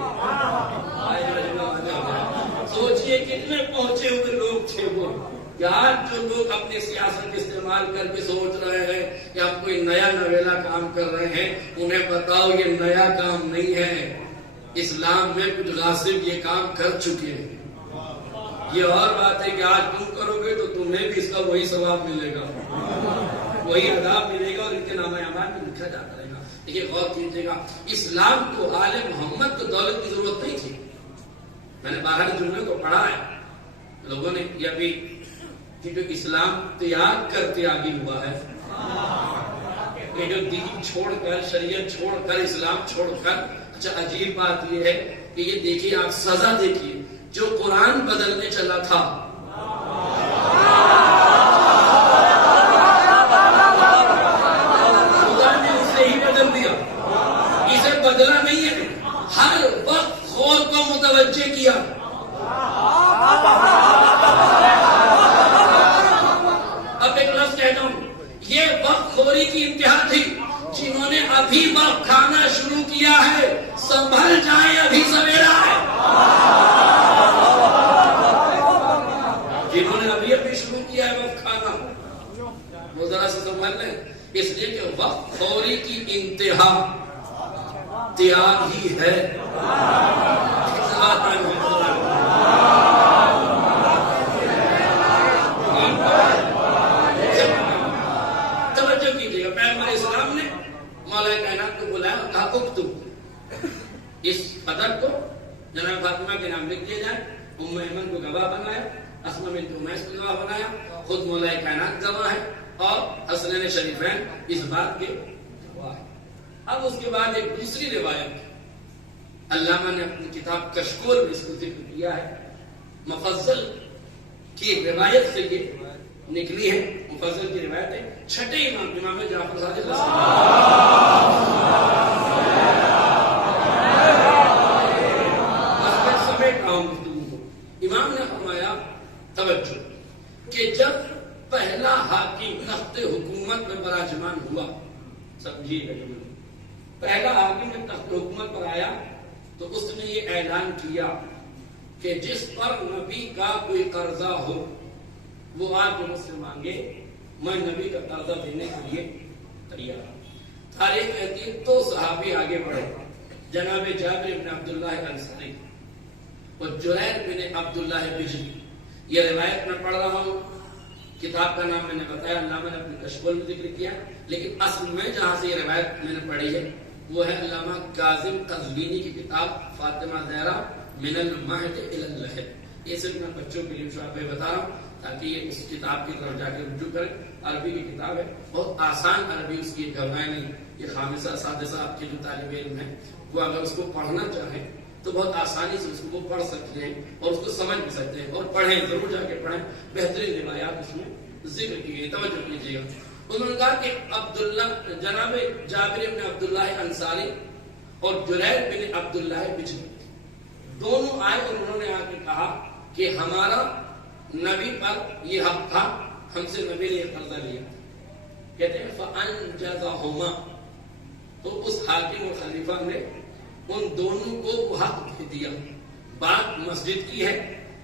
سوچئے کتنے پہنچے ہوئے لوگ تھے وہ۔ یار جو لوگ اپنی سیاست استعمال کر کے سوچ رہے ہیں کہ آپ کوئی نیا نویلا کام کر رہے ہیں، انہیں بتاؤ یہ نیا کام نہیں ہے، اسلام میں کچھ غاصب یہ کام کر چکے ہیں۔ یہ اور بات ہے کہ آج تم کرو گے تو تمہیں بھی اس کا وہی ثواب ملے گا، وہی عذاب ملے گا اور ان کے نام اعمال میں لکھا جاتا رہے گا۔ دیکھیے غور کیجیے گا، اسلام کو آل محمد کو دولت کی ضرورت نہیں تھی۔ میں نے باہر جملے کو پڑھا ہے، لوگوں نے یہ بھی کہ جو اسلام تیاگ کر تیاگی ہوا ہے، یہ جو دین چھوڑ کر شریعت چھوڑ کر اسلام چھوڑ کر، اچھا عجیب بات یہ ہے کہ یہ دیکھیے آپ سزا دیکھیے، جو قرآن بدلنے چلا تھا خدا نے اسے ہی بدل دیا، اسے بدلا نہیں ہے، ہر وقت خور کو متوجہ کیا۔ اب ایک لفظ کہتا ہوں، یہ وقت خوری کی انتہا تھی، جنہوں نے ابھی وقت کھانا شروع کیا ہے سنبھل جائیں، ابھی سویرا ہے۔ جنہوں نے ابھی شروع کیا ہے وقت کھانا، وہ ذرا سے سنبھل لیں، اس لیے کہ وقت خوری کی انتہا تیاگ ہی ہے۔ توجہ کیجیے گا، پیغمبر اسلام نے مولا کائنات کو بلایا اور کہا اکتب، اس قدر کو جناب فاطمہ کے نام لکھ دیا جائے۔ ام ایمن کو گواہ بنایا، اسماء بنت امیس کو گواہ بنایا، خود مولا کائنات گواہ ہے اور حسنین شریفین اس بات کے گواہ ہے۔ اب اس کے بعد ایک دوسری روایت علامہ نے اپنی کتاب کشکول میں اس کو ذکر کیا ہے، مفضل کی روایت سے یہ نکلی ہے، مفضل کی روایت ہے، چھٹے امام جعفر صادق سمیٹ رہا ہوں گفتگو کو۔ امام نے فرمایا توجہ کہ جب پہلا حاکم تخت حکومت میں براجمان ہوا، سمجھیے گا، پہلا حاکم جب تخت حکومت پر آیا تو اس نے یہ اعلان کیا کہ جس پر نبی کا کوئی قرضہ ہو وہ آج مجھ سے مانگے، میں نبی کا قرضہ دینے کے لیے تیار ہوں۔ تاریخ کہتی ہے تو صحابی آگے بڑھے، جناب جابر بن عبداللہ انصاری اور جریر بن عبداللہ بجلی۔ یہ روایت میں پڑھ رہا ہوں، کتاب کا نام میں نے بتایا، علامہ نے اپنے کشکول میں ذکر کیا، لیکن اصل میں جہاں سے یہ روایت میں نے پڑھی ہے وہ ہے علامہ کاظم قزوینی کی کتاب فاطمہ زہرا من المہد الی اللحد۔ یہ صرف میں بچوں کے لیے شعبے بتا رہا ہوں تاکہ یہ اس کتاب کی طرف جا کے رجوع کریں۔ عربی کی کتاب ہے، بہت آسان عربی اس کی گھبرائے نہیں، یہ خامسہ سادسہ آپ کے جو طالب علم ہیں وہ اگر اس کو پڑھنا چاہیں تو بہت آسانی سے اس کو پڑھ سکتے ہیں اور اس کو سمجھ بھی سکتے ہیں، اور پڑھیں، ضرور جا کے پڑھیں، بہترین روایات اس میں ذکر کی گئی، توجہ کیجیے گا۔ انہوں نے کہا کہ عبداللہ جناب جابر بن عبداللہ انصاری اور جریر بن عبداللہ بجلی دونوں آئے اور انہوں نے آ کے کہا کہ ہمارا نبی پر یہ حق تھا، ہم سے نبی نے یہ قرضہ لیا۔ کہتے ہیں فَأَنْجَزَهُمَا، تو اس حاکم اور خلیفہ نے ان دونوں کو وہ حق دے دیا۔ بات مسجد کی ہے،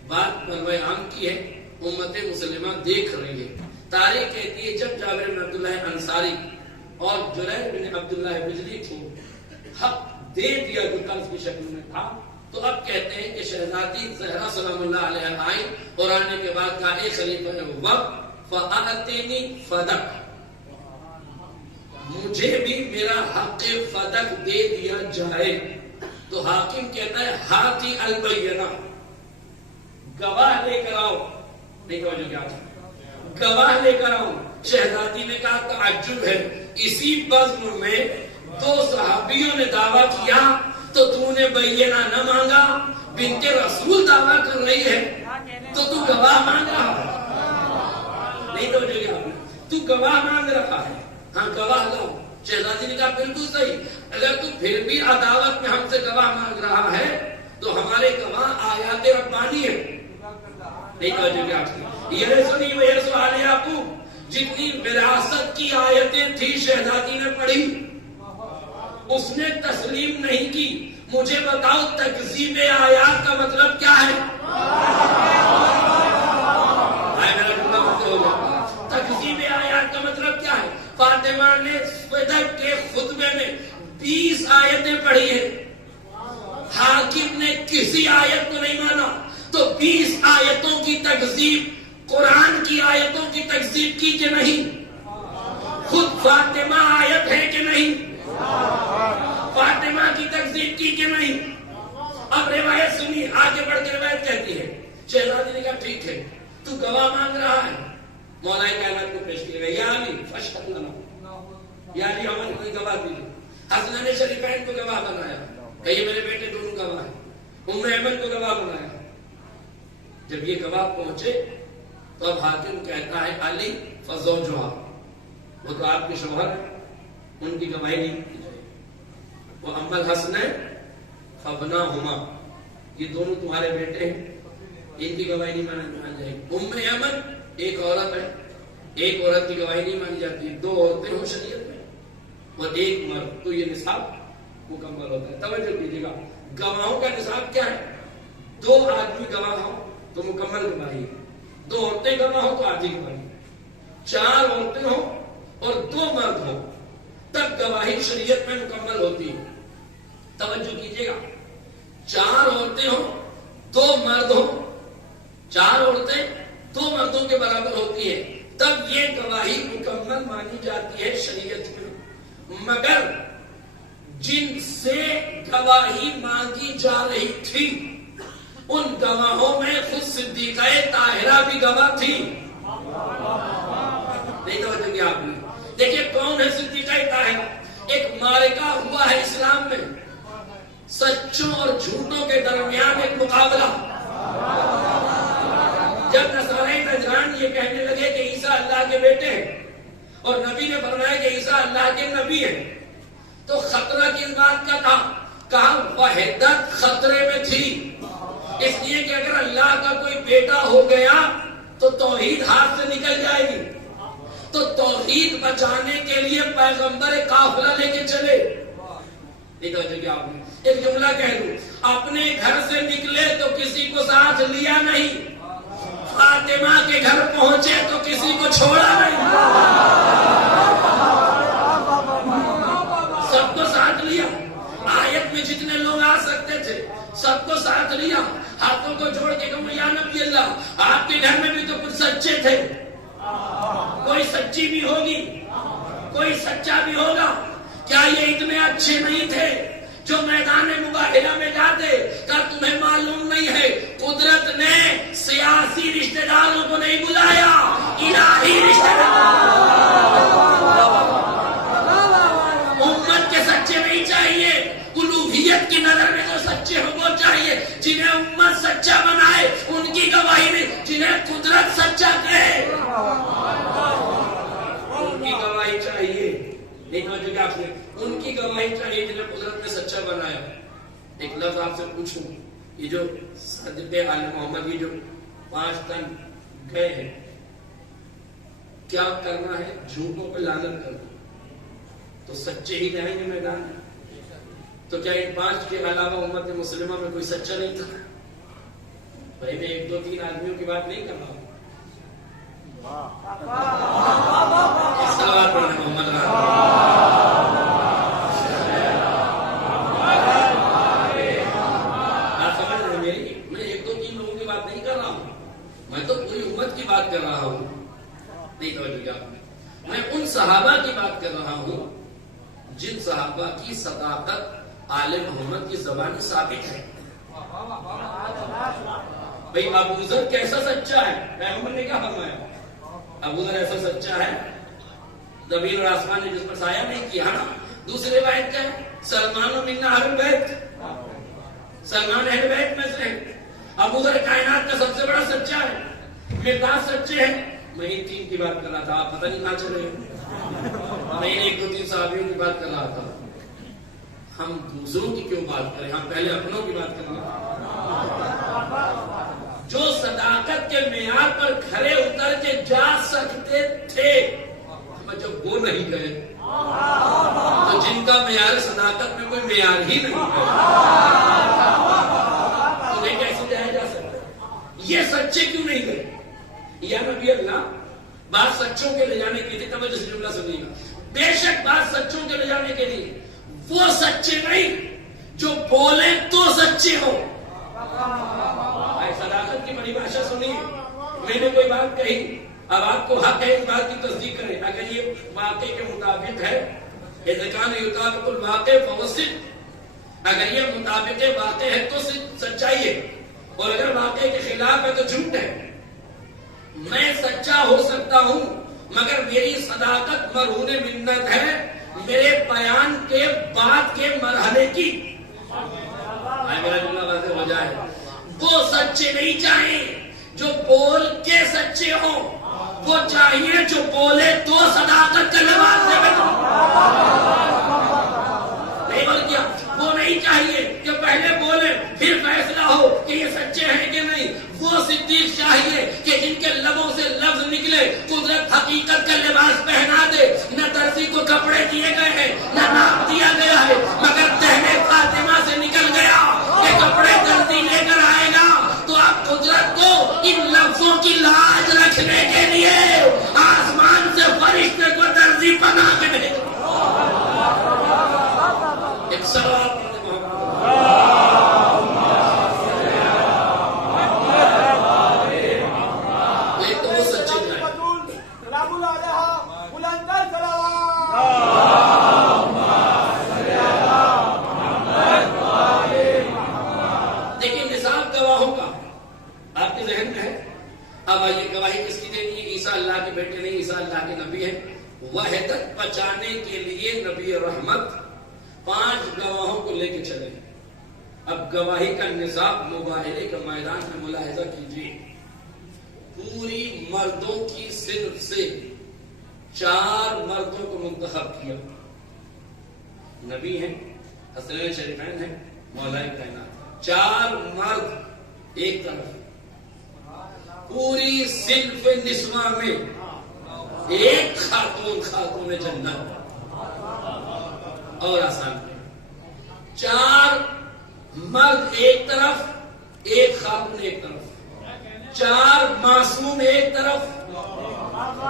بات بلوائے عام کی ہے، امت مسلمہ دیکھ رہی ہے۔ تاریخ کہتی ہے جب جابر بن عبداللہ انصاری اور جریر بن عبداللہ بجلی کو حق دے دیا جو قرض کی شکل میں تھا، تو اب کہتے ہیں کہ شہزادی زہرا سلام اللہ علیہ آئی اور آنے کے بعد کہا اے خلیفہ وقت فَأَعْتِنِي فَدَقْ، مجھے بھی میرا حق فدق دے دیا جائے۔ تو حاکم کہتا ہے ہاتی البینہ، گواہ لے کر آؤ، نہیں توجہ کیا گواہ لے کر آؤ شہزادی نے کہا تعجب ہے، اسی بزم میں 2 صحابیوں نے دعویٰ کیا تو تو نے بینہ نہ مانگا، بنت رسول دعویٰ کر رہی ہے تو گواہ مانگ رہا ہے؟ نہیں تو جو آپ نے تو گواہ مانگ رہا ہے، ہاں گواہ لاؤ۔ شہزادی نے کہا بالکل صحیح، اگر تو پھر بھی عداوت میں ہم سے گواہ مانگ رہا ہے تو ہمارے گواہ آیات ربانی ہے۔ نہیں تو جو آپ نے یہ سنی وہ یہ سوال یعقوب جتنی وراثت کی آیتیں تھی شہزادی نے پڑھی، اس نے تسلیم نہیں کی۔ مجھے بتاؤ تکذیب آیات کا مطلب کیا ہے؟ تکذیب آیات کا مطلب کیا ہے؟ فاطمہ نے صدق کے خطبے میں 20 آیتیں پڑھی ہیں، حاکم نے کسی آیت کو نہیں مانا، تو 20 آیتوں کی تکذیب قرآن کی آیتوں کی تکذیب کی کہ نہیں؟ خود فاطمہ آیت ہے کہ نہیں؟ فاطمہ کی تکذیب کی کہ نہیں؟ اب روایت سنی، آگے بڑھ کے روایت کہتی ہے شہزادی نے کہا ٹھیک ہے تو گواہ مانگ رہا ہے، مولا کائنات کو پیش کیا گیا، یا علی فاشہد لنا، یا علی ہمیں کوئی گواہ دیجیے۔ حسنین شریفین کو گواہ بنایا کہ یہ میرے بیٹے دونوں گواہ ہیں، ام ایمن کو گواہ بنایا۔ جب یہ گواہ پہنچے تو اب حاکم کہتا ہے علی فزوجھا، وہ تو آپ کے شوہر ہیں، ان کی گواہی نہیں کی جائے، وہ ام الحسنین فابناہما، یہ دونوں تمہارے بیٹے ہیں، ان کی گواہی نہیں مانی جائے گی۔ ام ایمن ایک عورت ہے، ایک عورت کی گواہی نہیں مانی جاتی، 2 عورتیں ہوں شریعت میں اور ایک مرد، تو یہ نصاب مکمل ہوتا ہے۔ توجہ کیجیے گا، گواہوں کا نصاب کیا ہے؟ 2 آدمی گواہ ہوں تو مکمل گواہی ہے، 2 عورتیں گواہ ہوں تو آدھی گواہی، 4 عورتیں ہوں اور 2 مرد ہوں تب گواہی شریعت میں مکمل ہوتی ہے۔ توجہ کیجیے گا، 4 عورتیں ہوں 2 مرد ہوں، 4 عورتیں 2 مردوں کے برابر ہوتی ہے تب یہ گواہی مکمل مانی جاتی ہے شریعت میں۔ مگر جن سے گواہی مانگی جا رہی تھی ان گواہوں میں خود صدیقہ طاہرہ بھی گواہ تھی۔ نہیں توجہ کیا آپ نے؟ دیکھیں کون ہے صدیقہ طاہرہ؟ ایک معرکہ ہوا ہے اسلام میں، سچوں اور جھوٹوں کے درمیان ایک مقابلہ۔ جب نصارہ نجران یہ کہنے لگے کہ عیسیٰ اللہ کے بیٹے ہیں اور نبی نے فرمایا کہ عیسیٰ اللہ کے نبی ہیں، تو خطرہ کس بات کا تھا؟ کہا وحدت خطرے میں تھی، اس لیے کہ اگر اللہ کا کوئی بیٹا ہو گیا تو توحید ہاتھ سے نکل جائے گی، تو توحید بچانے کے لیے پیغمبر قافلہ لے کے چلے۔ ایک جملہ کہہ دوں، اپنے گھر سے نکلے تو کسی کو ساتھ لیا نہیں، فاطمہ کے گھر پہنچے تو کسی کو چھوڑا نہیں، سب کو ساتھ لیا۔ آیت میں جتنے لوگ آ سکتے تھے سب کو ساتھ لیا، ہاتھوں کو جوڑ کے کہا یا نبی اللہ آپ کے گھر میں بھی تو کچھ سچے تھے، کوئی سچی بھی ہوگی، کوئی سچا بھی ہوگا، کیا یہ اتنے اچھے نہیں تھے جو میدان مباہلہ میں جاتے؟ کیا تمہیں معلوم نہیں ہے قدرت نے سیاسی رشتہ داروں کو نہیں بلایا، الہی رشتہ امت کے سچے نہیں چاہیے، الوہیت کی نظر میں تو سچے ہو وہ چاہیے جنہیں امت سچا بنائے، ان کی گواہی نہیں، جنہیں قدرت سچا کہے ان کی گواہی چاہیے۔ ان کی گواہی چاہیے جنہیں قدرت نے سچا بنایا۔ ایک لفظ آپ سے پوچھوں، یہ جو صدق آل محمد یہ جو 5 تن گئے ہیں، کیا کرنا ہے؟ جھوٹوں پہ لعنت کرنا، تو سچے ہی جائیں گے میدان میں۔ تو کیا ان 5 کے علاوہ امت مسلمہ میں کوئی سچا نہیں تھا؟ بھائی میں 1 2 3 آدمیوں کی بات نہیں کر رہا ہوں، صلوات پڑھنے محمد آپ سمجھ رہے میری؟ میں 1 2 3 لوگوں کی بات نہیں کر رہا ہوں، میں تو پوری امت کی بات کر رہا ہوں۔ نہیں توجہ آپ نے، میں ان صحابہ کی بات کر رہا ہوں جن صحابہ کی صداقت آل محمد کی زبانی ثابت ہے۔ بھئی ابو ذر کیسا سچا ہے؟ پیغمبر نے کیا فرمایا؟ ابو ذر ایسا سچا ہے زمین اور آسمان نے جس پر سایہ نہیں کیا نا. دوسری روایت کیا ہے؟ سلمان و منا اہل بیت، سلمان اہل بیت میں سے ہے. ابو ذر کائنات کا سب سے بڑا سچا ہے. مقداد سچے ہیں. میں ان تین کی بات کر رہا تھا، آپ پتہ نہیں کہاں چلے گئے. میں ایک دو تین صحابیوں کی بات کر رہا تھا. ہم دوسروں کی کیوں بات کریں، ہم پہلے اپنوں کی بات کریں. جو صداقت کے معیار پر کھڑے اتر کے جا سکتے تھے، جب وہ نہیں گئے تو جن کا معیار صداقت میں کوئی معیار ہی نہیں ہے انہیں کیسے جایا جا سکتا؟ یہ سچے کیوں نہیں گئے؟ یا نبی اللہ بات سچوں کے لے جانے کی تھی. توجہ سے جملہ سنیے گا. بے شک بات سچوں کے لے جانے کے لیے وہ سچے نہیں جو بولے تو سچے ہو. صداقت کی پریبھاشا سنیے. میں نے کوئی بات کہی، اب آپ کو حق ہے اس بات کی تصدیق کریں. اگر یہ واقع کے مطابق ہے، یطابق الواقع فهو صدق، اگر یہ مطابق واقع ہے تو سچائی ہے، اور اگر واقع کے خلاف ہے تو جھوٹ ہے. میں سچا ہو سکتا ہوں مگر میری صداقت مرہون منت ہے میرے بیان کے بعد کے مرحلے کی. میرا جملہ واضح ہو جائے. وہ سچے نہیں چاہیے جو بول کے سچے ہوں، وہ چاہیے جو بولے تو صداقت کا لباس دے. نہیں بول کیا؟ وہ نہیں چاہیے کہ پہلے بولے پھر فیصلہ ہو کہ یہ سچے ہیں کہ نہیں. وہ صدیق چاہیے کہ جن کے لبوں سے لفظ نکلے قدرت حقیقت کا لباس پہنا دے. نہ درزی کو کپڑے دیے گئے ہیں نہ ناپ دیا گیا ہے، مگر دہنے فاطمہ سے نکل گیا کہ کپڑے درزی لے کر آئے گا. تو آپ قدرت کو ان لفظوں کی لاج رکھنے کے لیے آسمان سے فرشتے کو درزی بنا کے دے. ایک سوال بیٹے نہیں، عیسیٰ اللہ کے نبی ہیں. وحدت بچانے کے لیے نبی رحمت 5 گواہوں کو لے کے چلے. اب گواہی کا نظام مباہلے کا میدان میں ملاحظہ کیجیے. پوری مردوں کی صنف سے 4 مردوں کو منتخب کیا. نبی ہیں، حسنین شریفین ہیں، مولائے کائنات. 4 مرد ایک طرف، پوری صنف نسواں میں ایک خاتون جنت. اور آسان 4 مرد ایک طرف، ایک خاتون ایک طرف، 4 معصوم ایک طرف،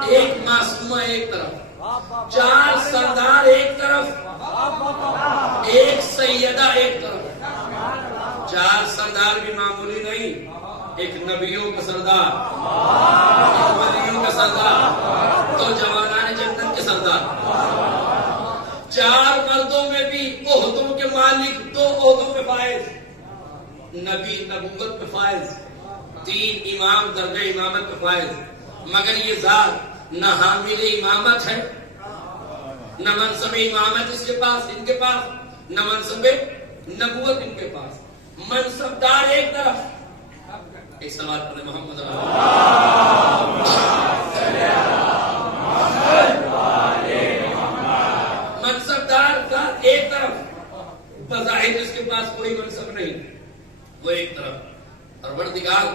ایک معصومہ ایک طرف، 4 سردار ایک طرف، ایک سیدہ ایک طرف. 4 سردار بھی معمولی نہیں، ایک نبیوں کا سردار، ایک ولیوں کا سردار، 2 جوانان جنت کے سردار. 4 مردوں میں بھی عہدوں کے مالک، 2 عہدوں پہ فائز، نبی نبوت پہ فائز، 3 امام درجہ امامت پہ فائز. مگر یہ ذات نہ حامل امامت ہے، نہ منصب امامت اس کے پاس، ان کے پاس، نہ منصب نبوت ان کے پاس. منصب دار ایک طرف. ایک سوال پڑھے محمد منصب دار کا ایک طرف، بظاہر اس کے پاس کوئی منصب نہیں، وہ ایک طرف. پروردگار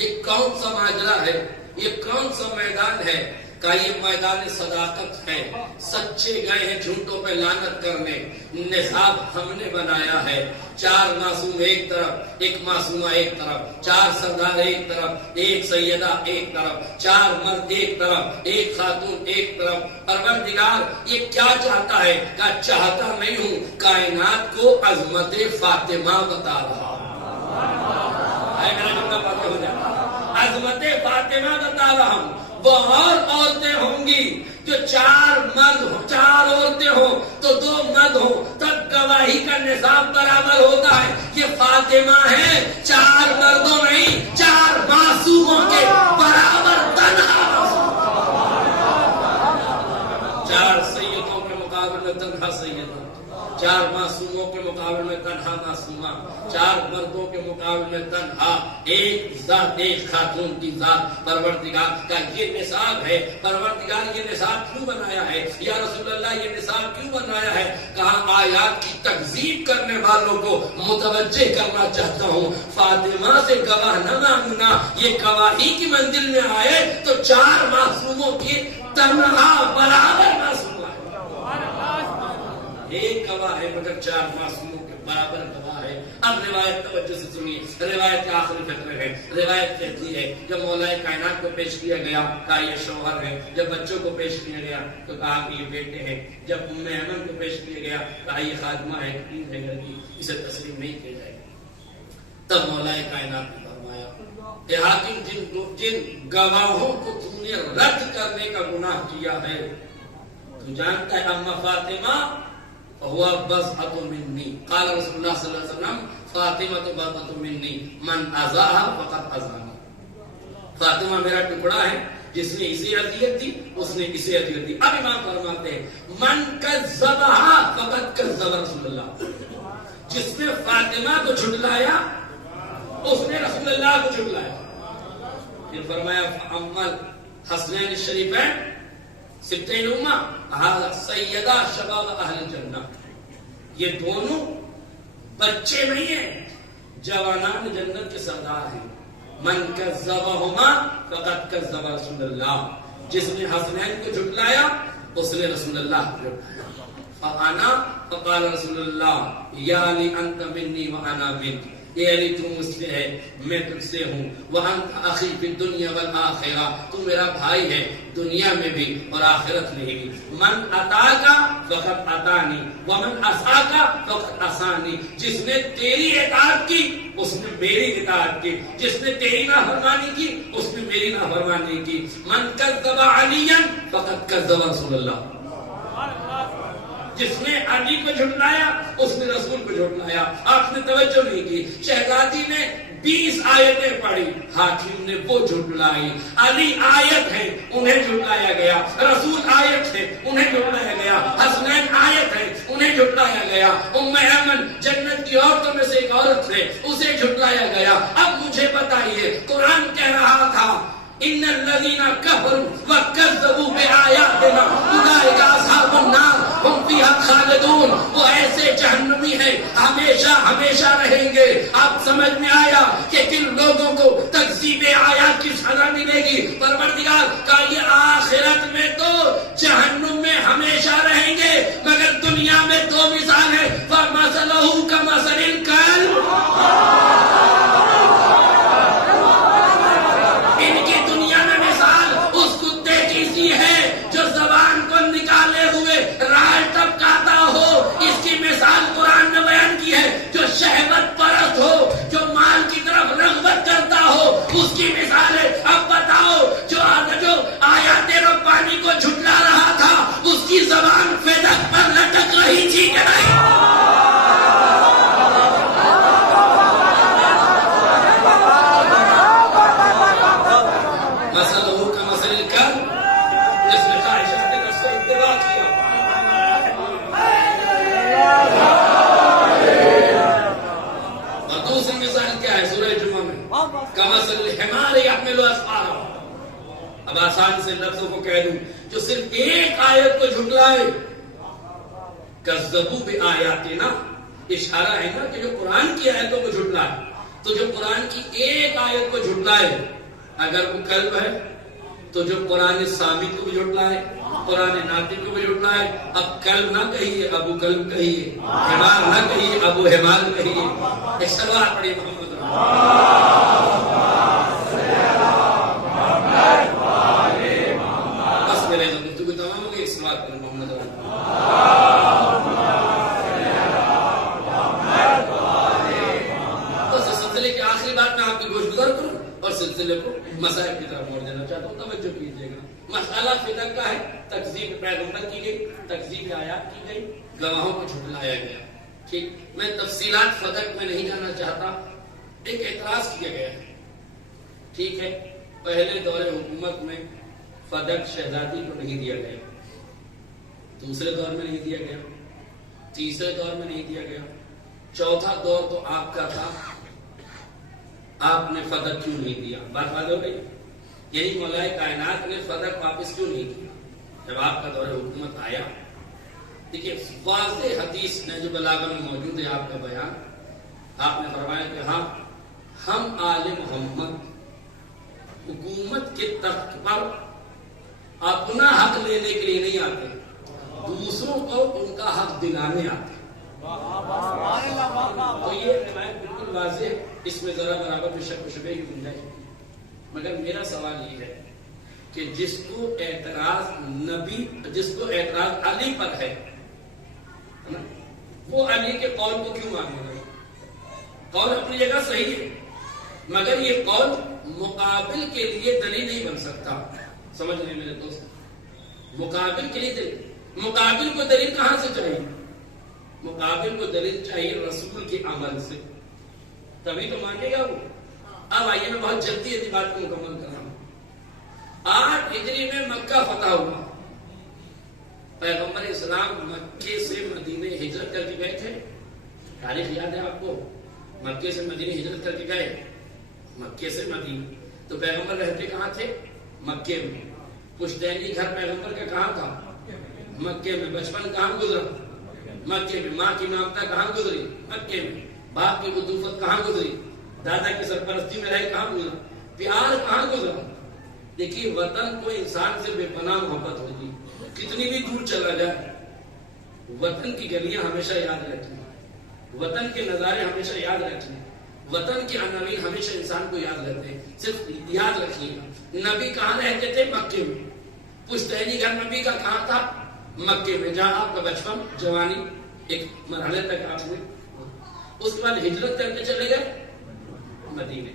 یہ کون سا ماجرا ہے، یہ کون سا میدان ہے؟ کہ یہ میدان صداقت ہے. سچے گئے ہیں جھوٹوں پہ لعنت کرنے. نصاب ہم نے بنایا ہے. 4 معصوم ایک طرف، ایک معصومہ ایک طرف، 4 سردار ایک طرف، ایک سیدہ ایک طرف، 4 مرد ایک طرف، ایک خاتون ایک طرف. پروردگار یہ کیا چاہتا ہے؟ کہ چاہتا نہیں ہوں، کائنات کو عظمت فاطمہ بتا رہا ہوں. میرا جملہ واضح ہو جائے. عظمت فاطمہ بتا رہا ہوں. وہ اور عورتیں ہوں گی جو 4 مرد ہو، 4 عورتیں ہوں تو 2 مرد ہوں، تب گواہی کا نصاب برابر ہوتا ہے. یہ فاطمہ ہے، 4 مردوں نہیں، 4 معصوموں کے برابر تنہا. 4 معصوموں کے مقابلے میں تنہا معصومہ، 4 مردوں کے مقابلے میں تنہا ایک ذات، ایک خاتون کی ذات پروردگار کا یہ نصاب ہے۔ پروردگار یہ نصاب کیوں بنایا ہے یا رسول اللہ یہ نصاب کیوں بنایا ہے؟ کہا آیات کی تکذیب کرنے والوں کو متوجہ کرنا چاہتا ہوں، فاطمہ سے گواہ نہ مانگنا، یہ گواہی کی منزل میں آئے تو 4 معصوموں کی تنہا برابر معصومہ ہے، ایک گواہ ہے مگر 4 معصوموں کے برابر گواہ ہے۔ اب روایت توجہ سے سنیے، روایت کے آخری فقرے ہے۔ روایت کہتی ہے جب مولا کائنات کو پیش کیا گیا کہا یہ شوہر ہے، جب بچوں کو پیش کیا گیا تو کہا کہ یہ بیٹے ہیں، جب ام ایمن کو پیش کیا گیا کہا یہ خادمہ ہے، ہے گھر کی، اسے تسلیم نہیں کیا جائے گا۔ تب مولا کائنات نے فرمایا کہ حاکم جن گواہوں کو تم نے رد کرنے کا گناہ کیا ہے تو جانتا ہے اما فاطمہ فہو بضعۃ منی، قال رسول اللہ صلی اللہ علیہ وسلم فاطمہ بضعۃ منی من اذاها فقد اذانی، فاطمہ میرا ٹکڑا ہے، جس نے اسے اذیت دی اس نے اسے اذیت دی۔ اب امام فرماتے ہیں من کذبها فقد کذب رسول اللہ، جس نے فاطمہ کو جھٹلایا اس نے رسول اللہ کو جھٹلایا۔ پھر فرمایا فَأَمَّا الْحَسْنَيْنِ الشَّرِيفَيْنِ سِبْتَيْنِ أُمَّةٍ هَذَا سَيَّدَا شَبَابَ أَهْلِ الْجَنَّةِ، یہ دونوں بچے نہیں ہیں، جوانان جنت کے سردار ہیں۔ من کذبهما فقد کذب رسول اللہ، جس نے حسنین کو جھٹلایا اس نے رسول اللہ کو جھٹلایا۔ فَأَنَا فَقَالَ رسول اللہ یا علی انت منی وَأَنَا منک، اے علی تو مجھ سے ہے میں تجھ سے ہوں، وَأَنْتَ أَخِي فِي الدُّنْيَا وَالْآخِرَةِ، تو میرا بھائی ہے دنیا میں بھی اور آخرت میں بھی۔ من أَطَاعَكَ فَقَدْ أَطَاعَنِي وَمَنْ عَصَاكَ فَقَدْ عَصَانِي، جس نے تیری اطاعت کی اس نے میری اطاعت کی، جس نے تیری نافرمانی کی اس نے میری نافرمانی کی۔ من كذب عليا فقد كذب رسول اللہ، جس نے علی کو جھٹلایا اس نے رسول کو جھٹلایا۔ آپ نے توجہ نہیں کی، شہزادی نے 20 آیتیں پڑھی، حاکم نے وہ جھٹلائی۔ علی آیت ہے انہیں جھٹلایا گیا، رسول آیت ہے انہیں جھٹلایا گیا، حسنین آیت ہے انہیں جھٹلایا گیا، ام ایمن جنت کی عورتوں میں سے ایک عورت ہے اسے جھٹلایا گیا۔ اب مجھے بتائیے، قرآن کہہ رہا تھا ان الذين كفروا وكذبوا بآياتنا اولئك اصحاب النار هم فيها خالدون، وہ ایسے جہنمی ہیں ہمیشہ ہمیشہ رہیں گے۔ آپ سمجھ میں آیا کہ کن لوگوں کو تکذیب آیات کی سزا ملے گی؟ پروردگار کا یہ آخرت میں تو جہنم میں ہمیشہ رہیں گے، مگر دنیا میں 2 مثال ہے، فَمَثَلُهُ كَمَثَلِ الْكَلْبِ، شہوت پرست ہو، جو مال کی طرف رغبت کرتا ہو، اس کی مثال ہے۔ اب بتاؤ جو آیات ربانی کو جھٹلا رہا تھا اس کی زبان فدق پر لٹک رہی تھی کہ نہیں؟ مثلہ کمثل الکلب، جس نے خواہشات نفس سے اتباع کیا۔ دوسری مثال کیا ہے سورہ جمعہ میں؟ کمثل الحمار یحمل اسفارا۔ اب آسان سے لفظوں کو کہہ دوں، جو صرف ایک آیت کو جھٹلائے، کذبوا بآیاتنا، اشارہ ہے نا کہ جو قرآن کی آیتوں کو جھٹلائے، تو جو قرآن کی ایک آیت کو جھٹلائے اگر وہ کلب ہے تو جو قرآن صامت کو بھی جھٹلائے، قرآن ناطق کو بھی جھٹلائے۔ اب کلب نہ کہیے ابو کلب کہیے، حمار نہ کہیے ابو حمار کہیے۔ ایک سلوات پڑھیے محمد بس میرے گفتگو تمام ہو گئی، ایک سلوات پڑھیے محمد بس اس سلسلے کی آخری بات میں آپ کی گوش گزر کروں اور سلسلے کو مسائل کی طرف موڑ دینا چاہتا ہوں، توجہ کیجیے گا۔ مسئلہ فدق کا ہے، تکذیب پیغمبر کی گئی، تکذیب آیات کی گئی، گواہوں کو جھٹلایا گیا۔ ٹھیک، میں تفصیلات فدق میں نہیں جانا چاہتا۔ ایک اعتراض کیا گیا ہے، ٹھیک ہے، پہلے دور حکومت میں فدق شہزادی کو نہیں دیا گیا، دوسرے دور میں نہیں دیا گیا، تیسرے دور میں نہیں دیا گیا؟ چوتھا دور تو آپ کا تھا، آپ نے فدق کیوں نہیں دیا؟ بات ہو گئی؟ یہی مولا کائنات نے فدق واپس کیوں نہیں کیا جب آپ کا دور حکومت آیا؟ دیکھیے واضح حدیث میں جو بلاغہ میں موجود ہے آپ کا بیان، آپ نے فرمایا کہ ہاں ہم آل محمد حکومت کے تخت پر اپنا حق لینے کے لیے نہیں آتے، دوسروں کو ان کا حق دلانے آتے۔ تو یہ روایت بالکل واضح، اس میں ذرا برابر میں شک و شبہ کی گنجائش، مگر میرا سوال یہ ہے کہ جس کو اعتراض علی پر ہے وہ علی کے قول کو کیوں مانے گا؟ قول اپنی جگہ صحیح ہے، مگر یہ قول مقابل کے لیے دلیل نہیں بن سکتا۔ سمجھ رہے میرے دوست؟ مقابل کے لیے دلیل، مقابل کو دلیل کہاں سے چاہیے؟ مقابل کو دلیل چاہیے رسول کے عمل سے، تبھی تو مانے گا وہ۔ اب آئیے میں بہت جلدی اس بات کو مکمل کر رہا ہوں۔ 8 ہجری میں مکہ فتح ہوا، پیغمبر اسلام مکے سے مدینے ہجرت کر کے گئے تھے، تاریخ یاد ہے آپ کو؟ مکے سے مدینے ہجرت کر کے گئے، مکے سے مدینے، تو پیغمبر رہتے کہاں تھے؟ مکے میں۔ پشتینی گھر پیغمبر کا کہاں تھا؟ مکے میں۔ بچپن کہاں گزرا؟ مکے میں۔ ماں کی ممتا کہاں گزری؟ مکے میں۔ باپ کی عطوفت کہاں گزری؟ دادا کی سرپرستی میں رہے کہاں گزرا؟ پیار کہاں گزرا؟ دیکھیے وطن کو انسان سے بے پناہ محبت ہوگی، کتنی بھی دور چلا جائے وطن کی گلیاں ہمیشہ یاد رکھیں، وطن کے نظارے ہمیشہ یاد رکھیں، وطن کے عناوین ہمیشہ انسان کو یاد رہتے ہیں۔ صرف یاد رکھیے نبی کہاں رہتے تھے؟ مکے میں۔ پشتینی گھر نبی کا کہاں تھا؟ مکے میں، جہاں آپ کا بچپن جوانی ایک مرحلے تک آپ نے، اس کے بعد ہجرت کر کے چلے گئے مدینے۔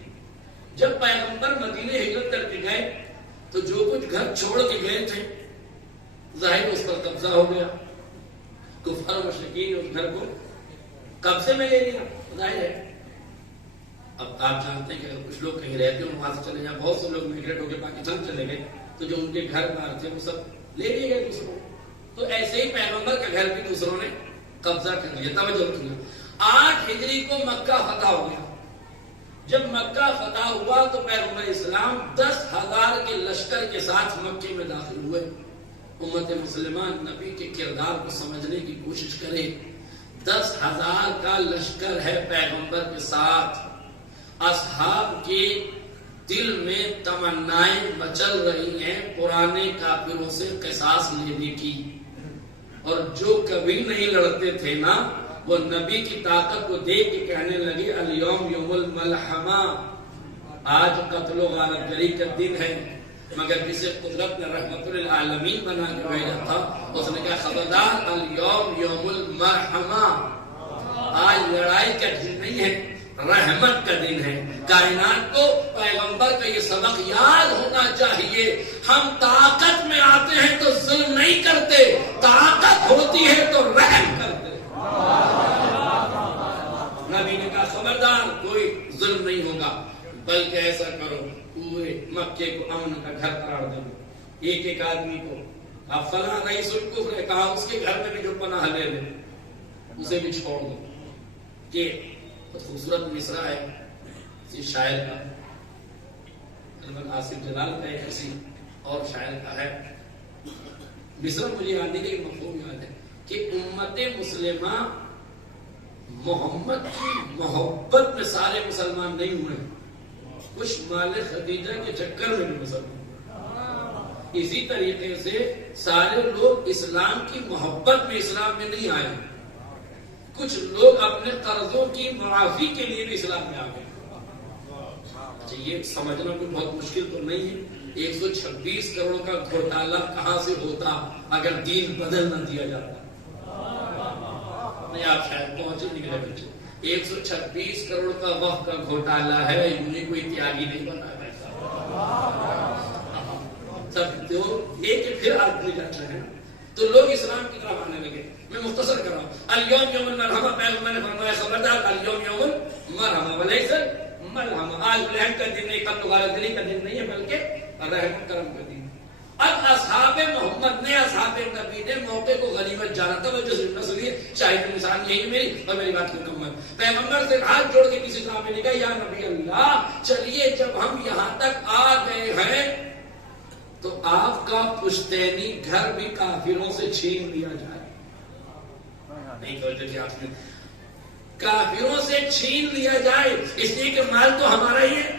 جب پیغمبر مدینے ہجرت کر کے گئے تو جو کچھ گھر چھوڑ کے گئے تھے ظاہر اس پر قبضہ ہو گیا، کفار و مشرکین نے اس گھر کو قبضے میں لے لیا، ظاہر ہے۔ اب آپ جانتے ہیں کہ اگر کچھ لوگ کہیں رہتے ہیں وہاں سے چلے جائیں، بہت سے لوگ میگریٹ ہو کے پاکستان چلے گئے تو جو ان کے گھر بار تھے وہ سب لے لیے گئے دوسروں، تو ایسے ہی پیغمبر کا گھر بھی دوسروں نے قبضہ کر لیا۔ توجہ رکھنا، 8 ہجری کو مکہ فتح ہو گیا۔ جب مکہ فتح ہوا تو پیغمبر اسلام 10,000 کے لشکر کے ساتھ مکے میں داخل ہوئے۔ امت مسلمان نبی کے کردار کو سمجھنے کی کوشش کرے، 10,000 کا لشکر ہے پیغمبر کے ساتھ، اصحاب کے دل میں تمنائیں مچل رہی ہیں پرانے کافروں سے قصاص لینے کی، اور جو کبھی نہیں لڑتے تھے نا وہ نبی کی طاقت کو دیکھ کے کہنے لگے الیوم یوم الملحمہ، آج قتل و غارت گری کا دن ہے، مگر جسے قدرت نے رحمت للعالمین بنا کے بھیجا تھا اس نے کہا خبردار الیوم یوم المرحمہ، آج لڑائی کا دن نہیں ہے، رحمت کا دن ہے۔ کائنات کو پیغمبر کا یہ سبق یاد ہونا چاہیے، ہم طاقت میں آتے ہیں تو ظلم نہیں کرتے، طاقت ہوتی ہے تو رحم کرتے۔ نبی نے کہا خبردار کوئی ظلم نہیں ہوگا، بلکہ ایسا کرو پورے مکے کو امن کا گھر قرار دو، ایک ایک آدمی کو آپ فلاں رئیس الکفر نے کہا اس کے گھر میں بھی جو پناہ لے لے اسے بھی چھوڑ دو۔ کہ خوبصورت مصرع ہے کسی شاعر کا، آصف جلال کا ہے، کسی اور شاعر کا ہے، مصرع مجھے یاد نہیں لیکن مفہوم یاد ہے کہ امت مسلمہ محمد کی محبت میں سارے مسلمان نہیں ہوئے، کچھ مال خدیجہ کے چکر میں بھی مسلمان، اسی طریقے سے سارے لوگ اسلام کی محبت میں اسلام میں نہیں آئے، کچھ لوگ اپنے قرضوں کی معافی کے لیے بھی اسلام میں آ گئے۔ یہ سمجھنا کوئی بہت مشکل تو نہیں ہے، 126 کروڑ کا گھوٹالہ کہاں سے ہوتا اگر دین بدل نہ دیا جاتا؟ نہیں آپ شاید پہنچے نہیں میرے بچے، 126 کروڑ کا وقت کا گھوٹالہ ہے، انہیں کوئی تیاگی نہیں بنا ایسا سب تو یہ کہ پھر آدمی جاتا ہے تو لوگ اسلام کی طرف آنے لگے۔ میں مختصر کر رہا ہوں، الیوم یوم المرحمہ، پیغمبر نے فرمایا خبردار الیوم یوم المرحمہ ولیس الملحمہ، آج رحم کا دن نہیں، قتل و غارت گری کا دن نہیں ہے، بلکہ رحم کرم کا دن۔ اب اصحاب محمد نے، اصحاب نبی نے موقع کو غنیمت جانا تھا. وہ جو ذمہ سنیے شاہد مثال یہی ہے میری اور میری بات مکمل. پیغمبر سے ہاتھ جوڑ کے کسی صحابی نے کہا یا نبی اللہ چلیے جب ہم یہاں تک آ گئے ہیں تو آپ کا پشتینی گھر بھی کافروں سے چھین لیا جائے. نہیں توجہ کہ آپ نے کافروں سے چھین لیا جائے اس لیے کہ مال تو ہمارا ہی ہے،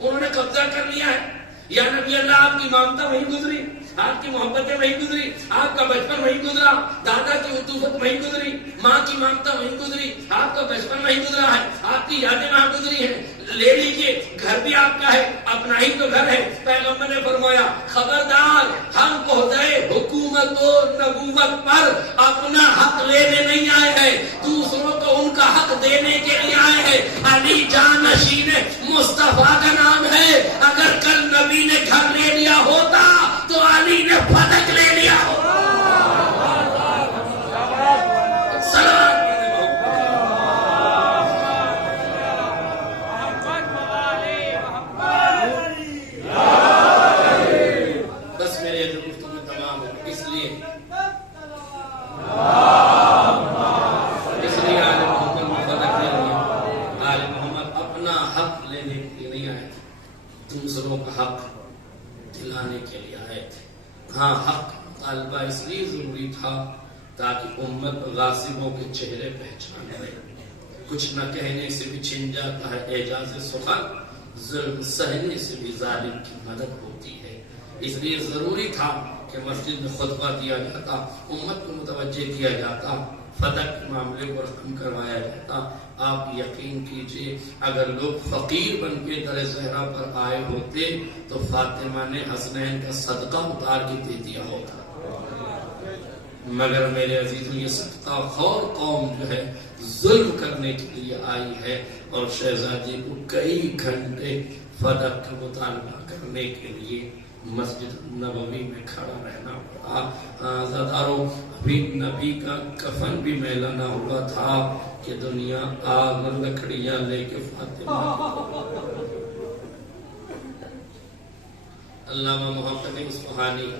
انہوں نے قبضہ کر لیا ہے. یا نبی اللہ آپ کی مامتا وہیں گزری، آپ کی محبتیں وہیں گزری، آپ کا بچپن وہیں گزرا، دادا کی عطوفت وہیں گزری، ماں کی مامتا وہیں گزری، آپ کا بچپن وہیں گزرا ہے، آپ کی یادیں وہاں گزری ہیں. لے لیجیے گھر بھی آپ کا ہے، اپنا ہی تو گھر ہے. پیغمبر نے فرمایا خبردار ہم عہدۂ حکومت و نبوت پر اپنا حق لینے نہیں آئے ہیں، دوسروں کو ان کا حق دینے کے لیے آئے ہیں. علی جانشین مصطفیٰ کا نام ہے. اگر کل نبی نے گھر لے لیا ہوتا تو علی نے فتح لے لیا ہوتا. دوسروں کا حق دلانے کے لیے آئے تھے. ہاں حق طالبہ اس لیے ضروری تھا تاکہ امت غاصبوں کے چہرے پہچان لے. کچھ نہ کہنے سے بھی چھن جاتا ہے اعجاز سخن، ظلم سہنے سے بھی ظالم کی مدد ہوتی ہے. اس لیے ضروری تھا کہ مسجد میں خطبہ دیا جاتا، امت کو متوجہ کیا جاتا، فتح کے معاملے کو رقم کروایا جاتا. آپ یقین کیجئے اگر لوگ فقیر بن کے در زہرا پر آئے ہوتے تو فاطمہ نے حسنین کا صدقہ اتار کے دے دیا ہوتا. مگر میرے عزیزوں یہ صدقہ خور قوم جو ہے ظلم کرنے کے لیے آئی ہے اور شہزادی کو کئی گھنٹے فتح کا مطالبہ کرنے کے لیے مسجد نبوی میں کھڑا رہنا پڑا. عزاداروں ابھی نبی کا کفن بھی میلا نہ ہوا تھا کہ دنیا آگ اور لکڑیاں لے کے فاطمہ. علامہ محمد اصفہانی،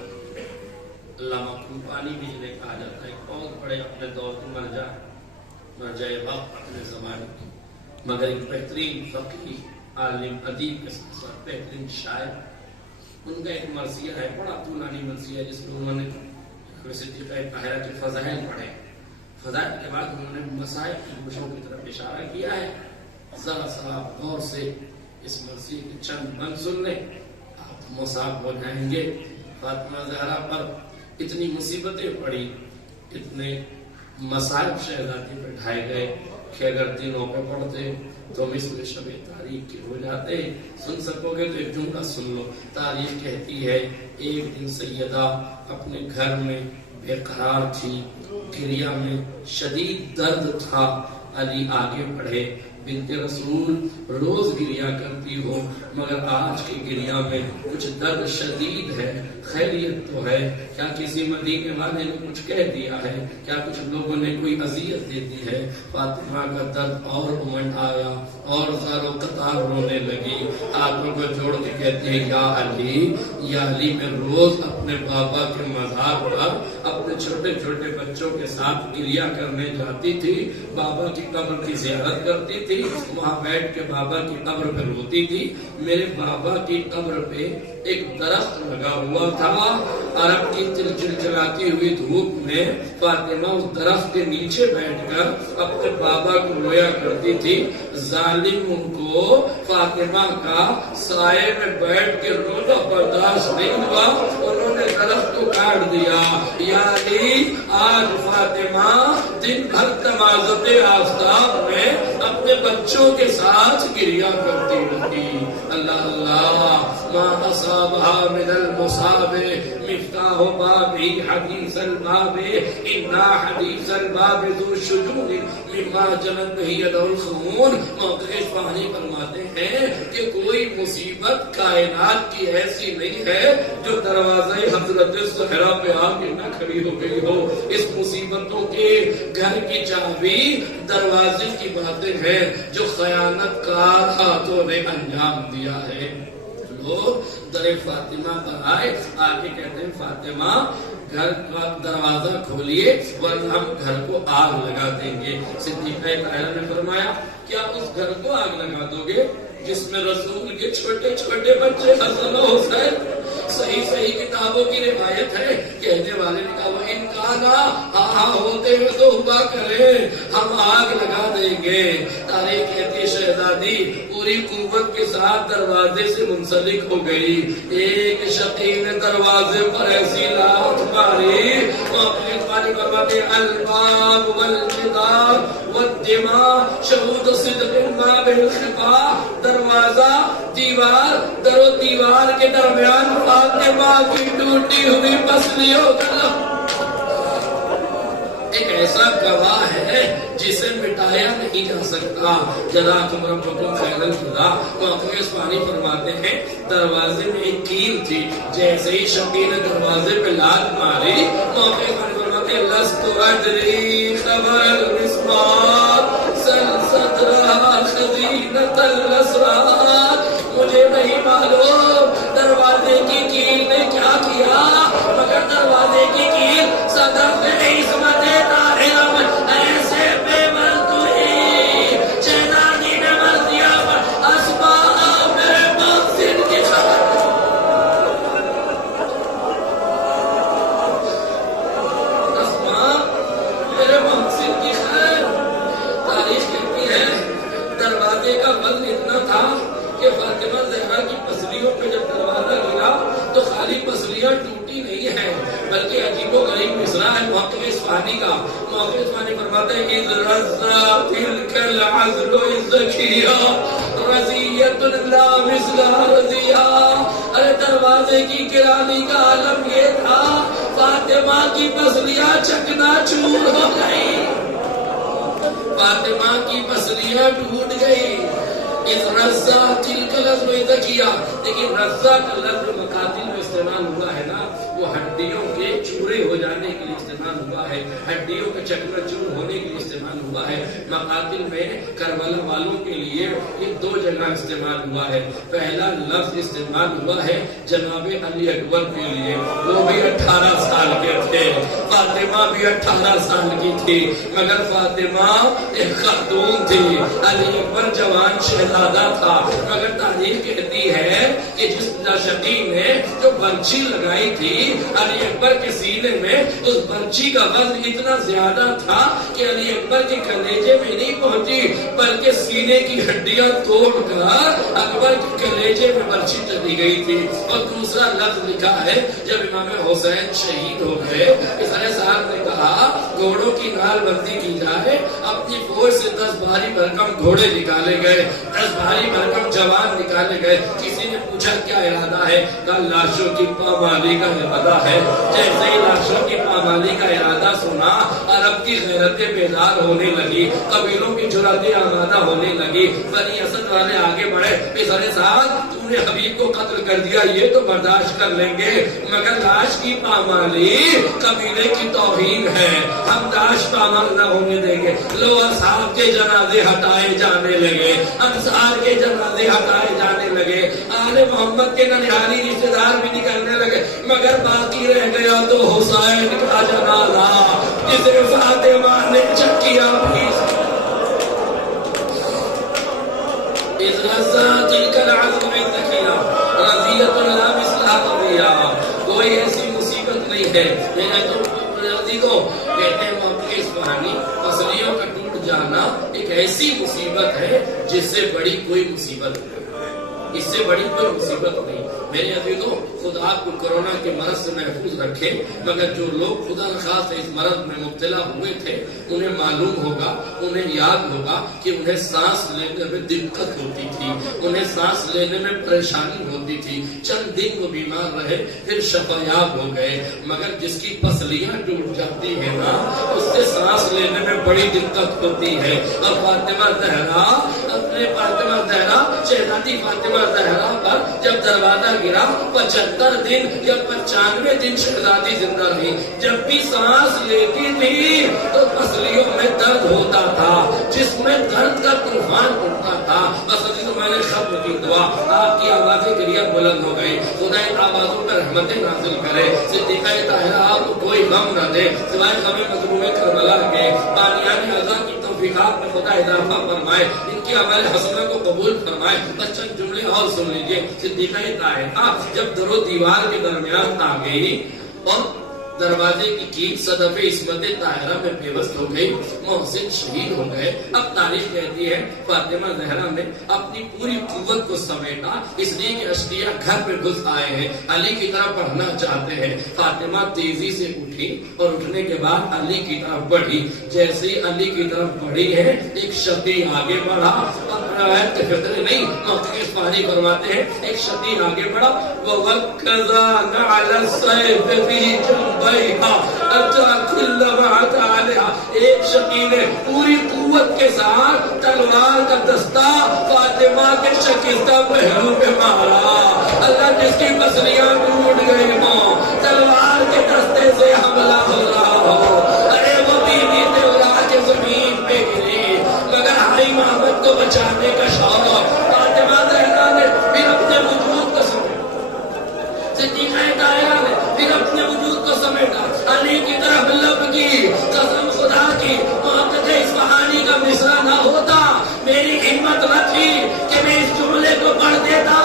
علامہ قربانی بھی جنہیں کہا جاتا ہے، بہت بڑے اپنے دور کے مرجع وقت اپنے زمانے کی، مگر ایک بہترین فقیہ، عالم، ادیب کے ساتھ ساتھ بہترین شاعر. ان کا ایک مرثیہ ہے، بڑا طولانی مرثیہ ہے جس میں انہوں نے صدیقہ طاہرہ کے فضائل پڑھے. فضائل کے بعد انہوں نے مسائل کی گوشوں کی طرف اشارہ کیا ہے. ذرا سا آپ غور سے اس مرثیے کے چند بند سن لیں، آپ مصاب ہو جائیں گے. فاطمہ زہرا پر اتنی مصیبتیں پڑی، اتنے مسائل شہزادی پہ ڈھائے گئے کہ اگر دنوں پہ پڑھتے تو مثل شب تاریخ کے ہو جاتے. سن سکو گے تو ایک جملہ سن لو. تاریخ کہتی ہے ایک دن سیدہ اپنے گھر میں بے قرار تھی، گریا میں شدید درد تھا. علی آگے پڑھے بنت رسول روز گریا کرتی ہو مگر آج کی گریا میں کچھ درد شدید ہے، خیریت تو ہے؟ کیا کسی مدینے والے نے کچھ کہہ دیا ہے؟ کیا کچھ لوگوں نے کوئی اذیت دے دی ہے؟ فاطمہ کا درد اور امنڈ آیا اور زارو قطار رونے لگی. ہاتھوں کو جوڑ کے کہتے ہیں یا علی میں روز اپنے بابا کے مزار پر اپنے چھوٹے چھوٹے بچوں کے ساتھ گریا کرنے جاتی تھی، بابا کی قبر کی زیارت کرتی تھی، وہاں بیٹھ کے بابا کی قبر پہ روتی تھی. میرے بابا کی قبر پہ ایک درخت لگا ہوا تھا، عرب کی چلچلاتی ہوئی دھوپ میں فاطمہ اس درخت کے نیچے بیٹھ کر اپنے بابا کو رویا کرتی تھی. ظالم کو فاطمہ کا سائے میں بیٹھ کے رونا برداشت نہیں ہوا، انہوں نے درخت کو کاٹ دیا. یعنی آج فاطمہ دن بھر تمازت آفتاب میں اپنے بچوں کے ساتھ گریا کرتی رہتی. اللہ اللہ ما اصابها من المصاب مفتاح بابی حدیث الباب انا حدیث الباب ذو شجون مما جنت به ید الخمون. موقع فانی فرماتے ہیں کہ کوئی مصیبت کائنات کی ایسی نہیں ہے جو دروازے حضرت زہرا پہ آ کے نہ کھڑی ہو گئی ہو. اس مصیبتوں کے گھر کی چابی دروازے کی باتیں ہیں جو خیانت کار ہاتھوں نے انجام دیا ہے. لوگ در فاطمہ پر آئے، آگے کہتے ہیں فاطمہ گھر کا دروازہ کھولیے ورنہ ہم گھر کو آگ لگا دیں گے۔ صدیقہ طاہرہ نے فرمایا کیا اس گھر کو آگ لگا دو گے جس میں رسول کے چھوٹے چھوٹے بچے حسن و حسین؟ صحیح کتابوں کی روایت ہے، کہنے والے نے کہا وہ انکانا ہاں ہوتے ہوئے تو ہوا کرے، ہم آگ لگا دیں گے۔ تاریخ کہتی شہزادی پوری قوت کے ساتھ دروازے سے منسلک ہو گئی، ایک شقی نے دروازے پر ایسی لات ماری، فرماتے الباب والجدار والدماء شہود صدق ما بالخفا، دروازہ دیوار در و دیوار کے درمیان فاطمہ کی ٹوٹی ہوئی پسلیوں کا ایک ایسا گواہ ہے جسے مٹایا نہیں جا سکتا۔ جزاکم ربکم خیر الجزا۔ واقعی اسپانی فرماتے ہیں دروازے میں ایک کیل تھی، جیسے ہی شقی نے دروازے پہ لات ماری، واقعی فرماتے ہیں لست ادری خبر المسمار سل صدرہ خزینت الاسرار، مجھے نہیں معلوم دروازے کی کیل نے کیا کیا، مگر دروازے کی کیل صدر نے عصمت کا موقع اسمانی فرماتے ہیں اذ رزا تلک العزل الزکیہ رضیت لا مثل رضیہ۔ ارے دروازے کی گرانی کا عالم یہ تھا فاطمہ کی پسلیاں چکنا چور ہو گئی، فاطمہ کی پسلیاں ٹوٹ گئی۔ اذ رزا تلک العزل الزکیہ، لیکن رزا کا لفظ مقاتل میں استعمال ہوا ہے نا، وہ ہڈیوں کے چورے ہو جانے کے لیے استعمال ہوا ہے، ہڈیوں کے چکنا چور ہونے کے لیے استعمال ہوا ہے۔ مقاتل میں کربلا والوں کے لیے یہ دو جگہ استعمال ہوا ہے۔ پہلا لفظ استعمال ہوا ہے جناب علی اکبر کے لیے، وہ بھی 18 سال کے تھے، فاطمہ بھی 18 سال کی تھی، مگر فاطمہ ایک خاتون تھی، علی اکبر جوان شہزادہ تھا۔ مگر تاریخ کہتی ہے کہ جس شقی نے جو برچی لگائی تھی علی اکبر کے سینے میں، اس برچی کا وزن اتنا زیادہ تھا کہ علی اکبر کے کلیجے میں نہیں پہنچی، بلکہ سینے کی ہڈیاں توڑ کر اکبر کے کلیجے میں برچی چلی گئی تھی۔ اور دوسرا لفظ لکھا ہے جب امام حسین شہید ہو گئے، اس طرح صاحب نے کہا گھوڑوں کی نال بندی کی جائے، اپنی فوج سے 10 بھاری بھرکم گھوڑے نکالے گئے، 10 بھاری بھرکم جوان نکالے گئے۔ کسی نے پوچھا کیا ارادہ ہے؟ کہا لاشوں کی پامالی کا ارادہ ہے۔ جیسے ہی لاشوں کی پامالی کا ارادہ سنا، عرب کی غیرتیں بیدار ہونے لگی، قبیلوں کی جرأتیں آمادہ ہونے لگی۔ بنی اسد والے آگے بڑھے، اس ارے صاحب تم نے حبیب کو قتل کر دیا، یہ تو برداشت کر لیں گے، مگر لاش کی پامالی قبیلے کی توہین ہے، ہم لاش پامال نہ ہونے دیں گے۔ لو اصحاب کے جنازے ہٹائے جانے لگے، انصار کے جنازے ہٹائے جانے لگے، آل محمد کے ننہالی رشتے دار بھی نکلنے لگے، مگر باقی رہ گیا تو حسین کا جنازہ جسے فاطمہ نے چکیا پیس۔ اذ رزا تلک العزم الزکیہ رضیت لا مثلہ رضیہ، کوئی ایسی مصیبت نہیں ہے۔ میرے تو کو کہتے ہیں موقع اسفہانی پسلیوں کا ٹوٹ جانا ایک ایسی مصیبت ہے جس سے بڑی کوئی مصیبت نہیں، اس سے بڑی کوئی مصیبت نہیں۔ میرے عزیزوں خدا کو کورونا کے مرض سے محفوظ رکھے، مگر جو لوگ خدا نخواستہ اس مرض میں مبتلا ہوئے تھے انہیں معلوم ہوگا، انہیں یاد ہوگا کہ انہیں سانس لینے میں دقت ہوتی تھی، انہیں سانس لینے میں پریشانی ہوتی تھی، چند دن وہ بیمار رہے پھر شفا یاب ہو گئے۔ مگر جس کی پسلیاں ٹوٹ جاتی ہیں نا، اس سے سانس لینے میں بڑی دقت ہوتی ہے۔ اور فاطمہ زہرا اپنے فاطمہ زہرا شہزادی فاطمہ زہرا پر جب دروازہ گرا 75 دن یا 95 دن شہزادی زندہ رہی، جب بھی سانس لیتی تھی تو پسلیوں میں درد ہوتا تھا، جس میں درد کا طوفان اٹھتا تھا۔ بس ابھی تو میں نے ختم کی دعا، آپ کی آوازیں گریہ بلند ہو گئی. خدا ان آوازوں پر رحمتیں نازل کرے. صدیقہ طاہرہ کو کوئی غم نہ دے سوائے غم مظلوم کربلا کے. بانیان اعضاء کی توفیقات میں خدا اضافہ فرمائے, ان کی عمل حسنہ کو قبول فرمائے. بس چند جملے اور سن لیجیے. صدیقہ طاہرہ جب در و دیوار کے درمیان آ گئی اور دروازے کی کیل صدف عصمت طاہرہ میں پیوست ہو گئی, محسن شہید ہو گئے. اب تاریخ کہتی ہے فاطمہ زہرا نے اپنی پوری قوت کو سمیٹا, اس لیے کہ اشقیاء گھر پہ گھس آئے ہیں, علی کی طرف بڑھنا چاہتے ہیں. فاطمہ تیزی سے اٹھی اور اٹھنے کے بعد علی کی طرف بڑھی. جیسے ہی علی کی طرف بڑھی ہے ایک شقی آگے بڑھا, اور روایت کے فطرے نہیں موقع فاری فرماتے ہیں ایک شقی آگے بڑھا. وَوَكَّذَانَ عَلَى السَّيْفِ فِي جَنْبَيْهَا أَتَى كُلَّ مَا عَلَيْهَا. ایک شقی نے پوری قوت کے ساتھ تلوار کا دستہ فاطمہ کے شکستہ پہلو پہ مارا. اللہ جس کی پسلیاں ٹوٹ گئی ہوں, تلوار کے دستے سے حملہ ہو رہا ہو, ارے وہ بیوی تلوار کے زمین پہ گری, مگر ہائی محمد کو بچانے کا شوق. فاطمہ زہرا نے پھر اپنے وجود کو سمیٹا, صدیقہ طاہرہ نے پھر اپنے وجود کو سمیٹا, علی کی طرف لب کی. قسم خدا کی محمد اصفہانی کا مصرع نہ ہوتا میری ہمت نہ تھی کہ میں اس جملے کو پڑھ دیتا,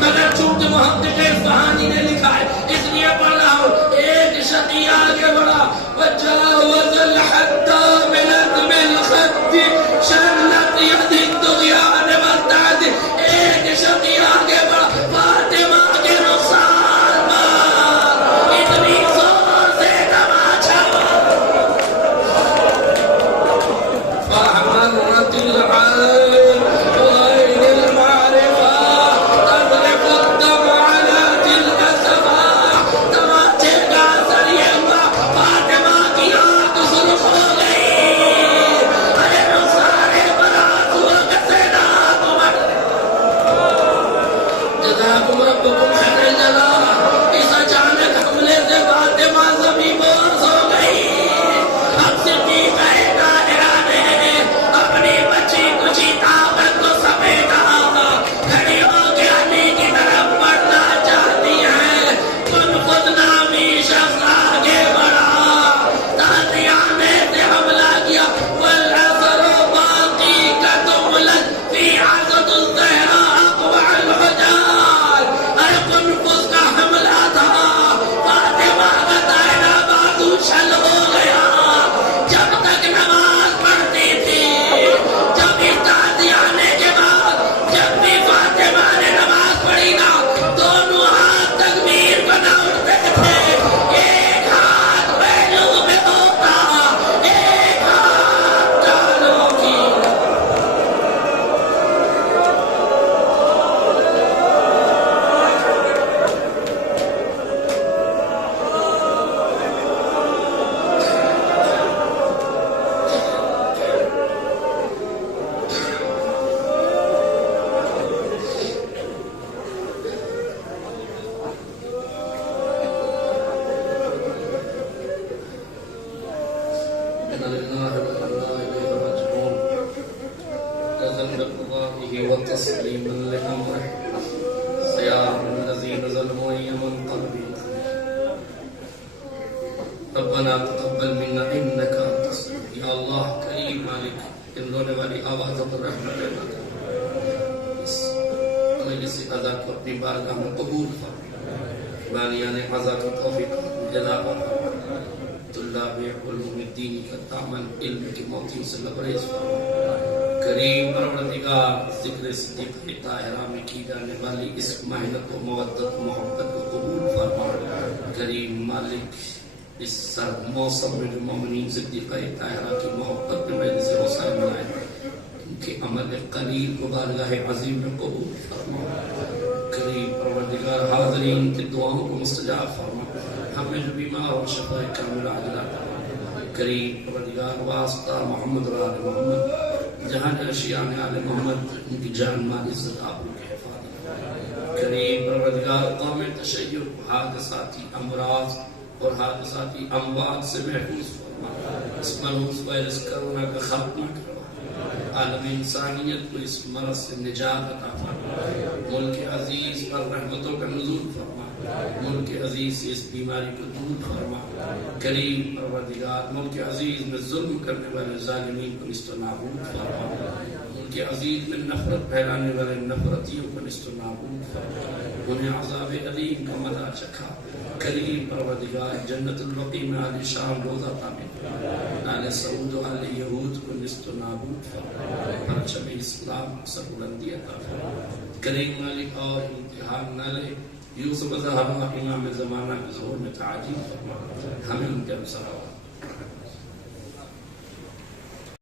مگر چونکہ محمد اصفہانی نے لکھا ہے اس لیے پڑھ رہا ہوں. ایک شقی آگے بڑھا, وجاوز الحد من عدم الخد شلت ید الطغیان والتعدی. ایک شقی آگے بڑھا, فاطمہ کے نقصان مار, اتنی زور سے تماچا مار. فحملت العين غير المعرفة تضرب الدم على تلك السماء. تماچے کا اثر یہ ہوا فاطمہ کی آنکھ سرخ ہو گئی. ارے نقصان برات ہوا کسے نام مر. جزاکم ربکم خیر الجزا. اس اچانک حملے سے فاطمہ زمین بوس ہو گئی. اب صدیقہ طاہرہ نے اپنی بچی کچی طاقت کو سمیٹا, کھڑی ہو کے علی کی طرف بڑھنا چاہتی ہے. کن خود نامی شخص آگے بڑھا, تازیانے سے حملہ کیا. والعصر باقی کتملت فی عصد الزہرا اقوع الحجار. ارے قنفذ کا حملہ تھا, فاطمہ کا دائرہ بازو چھل ہو گیا. جب تک نماز پڑھتی تھی, جب اس تازیانے کے بعد جب بھی فاطمہ نے نماز پڑھی نا, دونوں ہاتھ تکبیر کو نہ اٹھتے تھے. ایک ہاتھ پہلو میں ہوتا, ایک ہاتھ ٹانگوں کی. إنا لله وإنا إليه راجعون. نزل بقضائه وتسليما لأمره, سيعلم الذين ظلموا أي منقلب. ربنا تقبل منا إنك أنت السميع. یا اللہ کریم مالک, ان رونے والی آوازوں پر رحمت رحمت. اس مجلس ادا کو اپنی بارگاہ میں قبول فرما. بانیان اعضاء کو توفیق اضافہ فرما. طلاب علوم الدین کا دامن علم کی موتیوں سے لبریز فرما. کریم پروردگار, ذکر صدیقہ طاہرہ میں کی جانے والی اس محنت و مودت و محبت کو قبول فرما. کریم مالک, اس سرد موسم میں جو مومنین صدیقہ طاہرہ کی محبت میں مجلس حسین منائے, ان کے عمل قلیل کو بارگاہ عظیم میں قبول فرما. کریم پروردگار, حاضرین کی دعاؤں کو مستجاب فرما. ہمیں جو بیمار اور شفا کامل عاجلہ فرما. کریم پروردگار, واسطہ محمد و آل محمد, جہاں اشیاء میں آل محمد, ان کی جان مال عزت آپ ان کی حفاظت. کریم پروردگار, قوم تشیع حادثاتی امراض اور حادثاتی اموات سے محفوظ فرما. اس منحوس وائرس کرونا کا خاتمہ کروا. عالم انسانیت کو اس مرض سے نجات عطا فرما، ملک عزیز پر رحمتوں کا نزول فرما، ملک عزیز سے اس بیماری کو دور فرما، کریم پروردگار ملک عزیز میں ظلم کرنے والے ظالمین کو نیست و نابود فرما، ملک عزیز میں نفرت پھیلانے والے نفرتیوں کو نیست و نابود فرما، انہیں عذاب علیم کا مزہ چکھا، کریم پروردگار جنت البقیع میں آل شام روزہ تعمیر، آل سعود و آل یہود کو نیست و نابود فرما، پرچم اسلام سر بلندی عطا فرما، کریم مالک اور امتحان نہ لے، یوسف ذہب امام زمانہ کے ظہور میں تعجیل فرما، ہمیں ان کے ہمسراؤ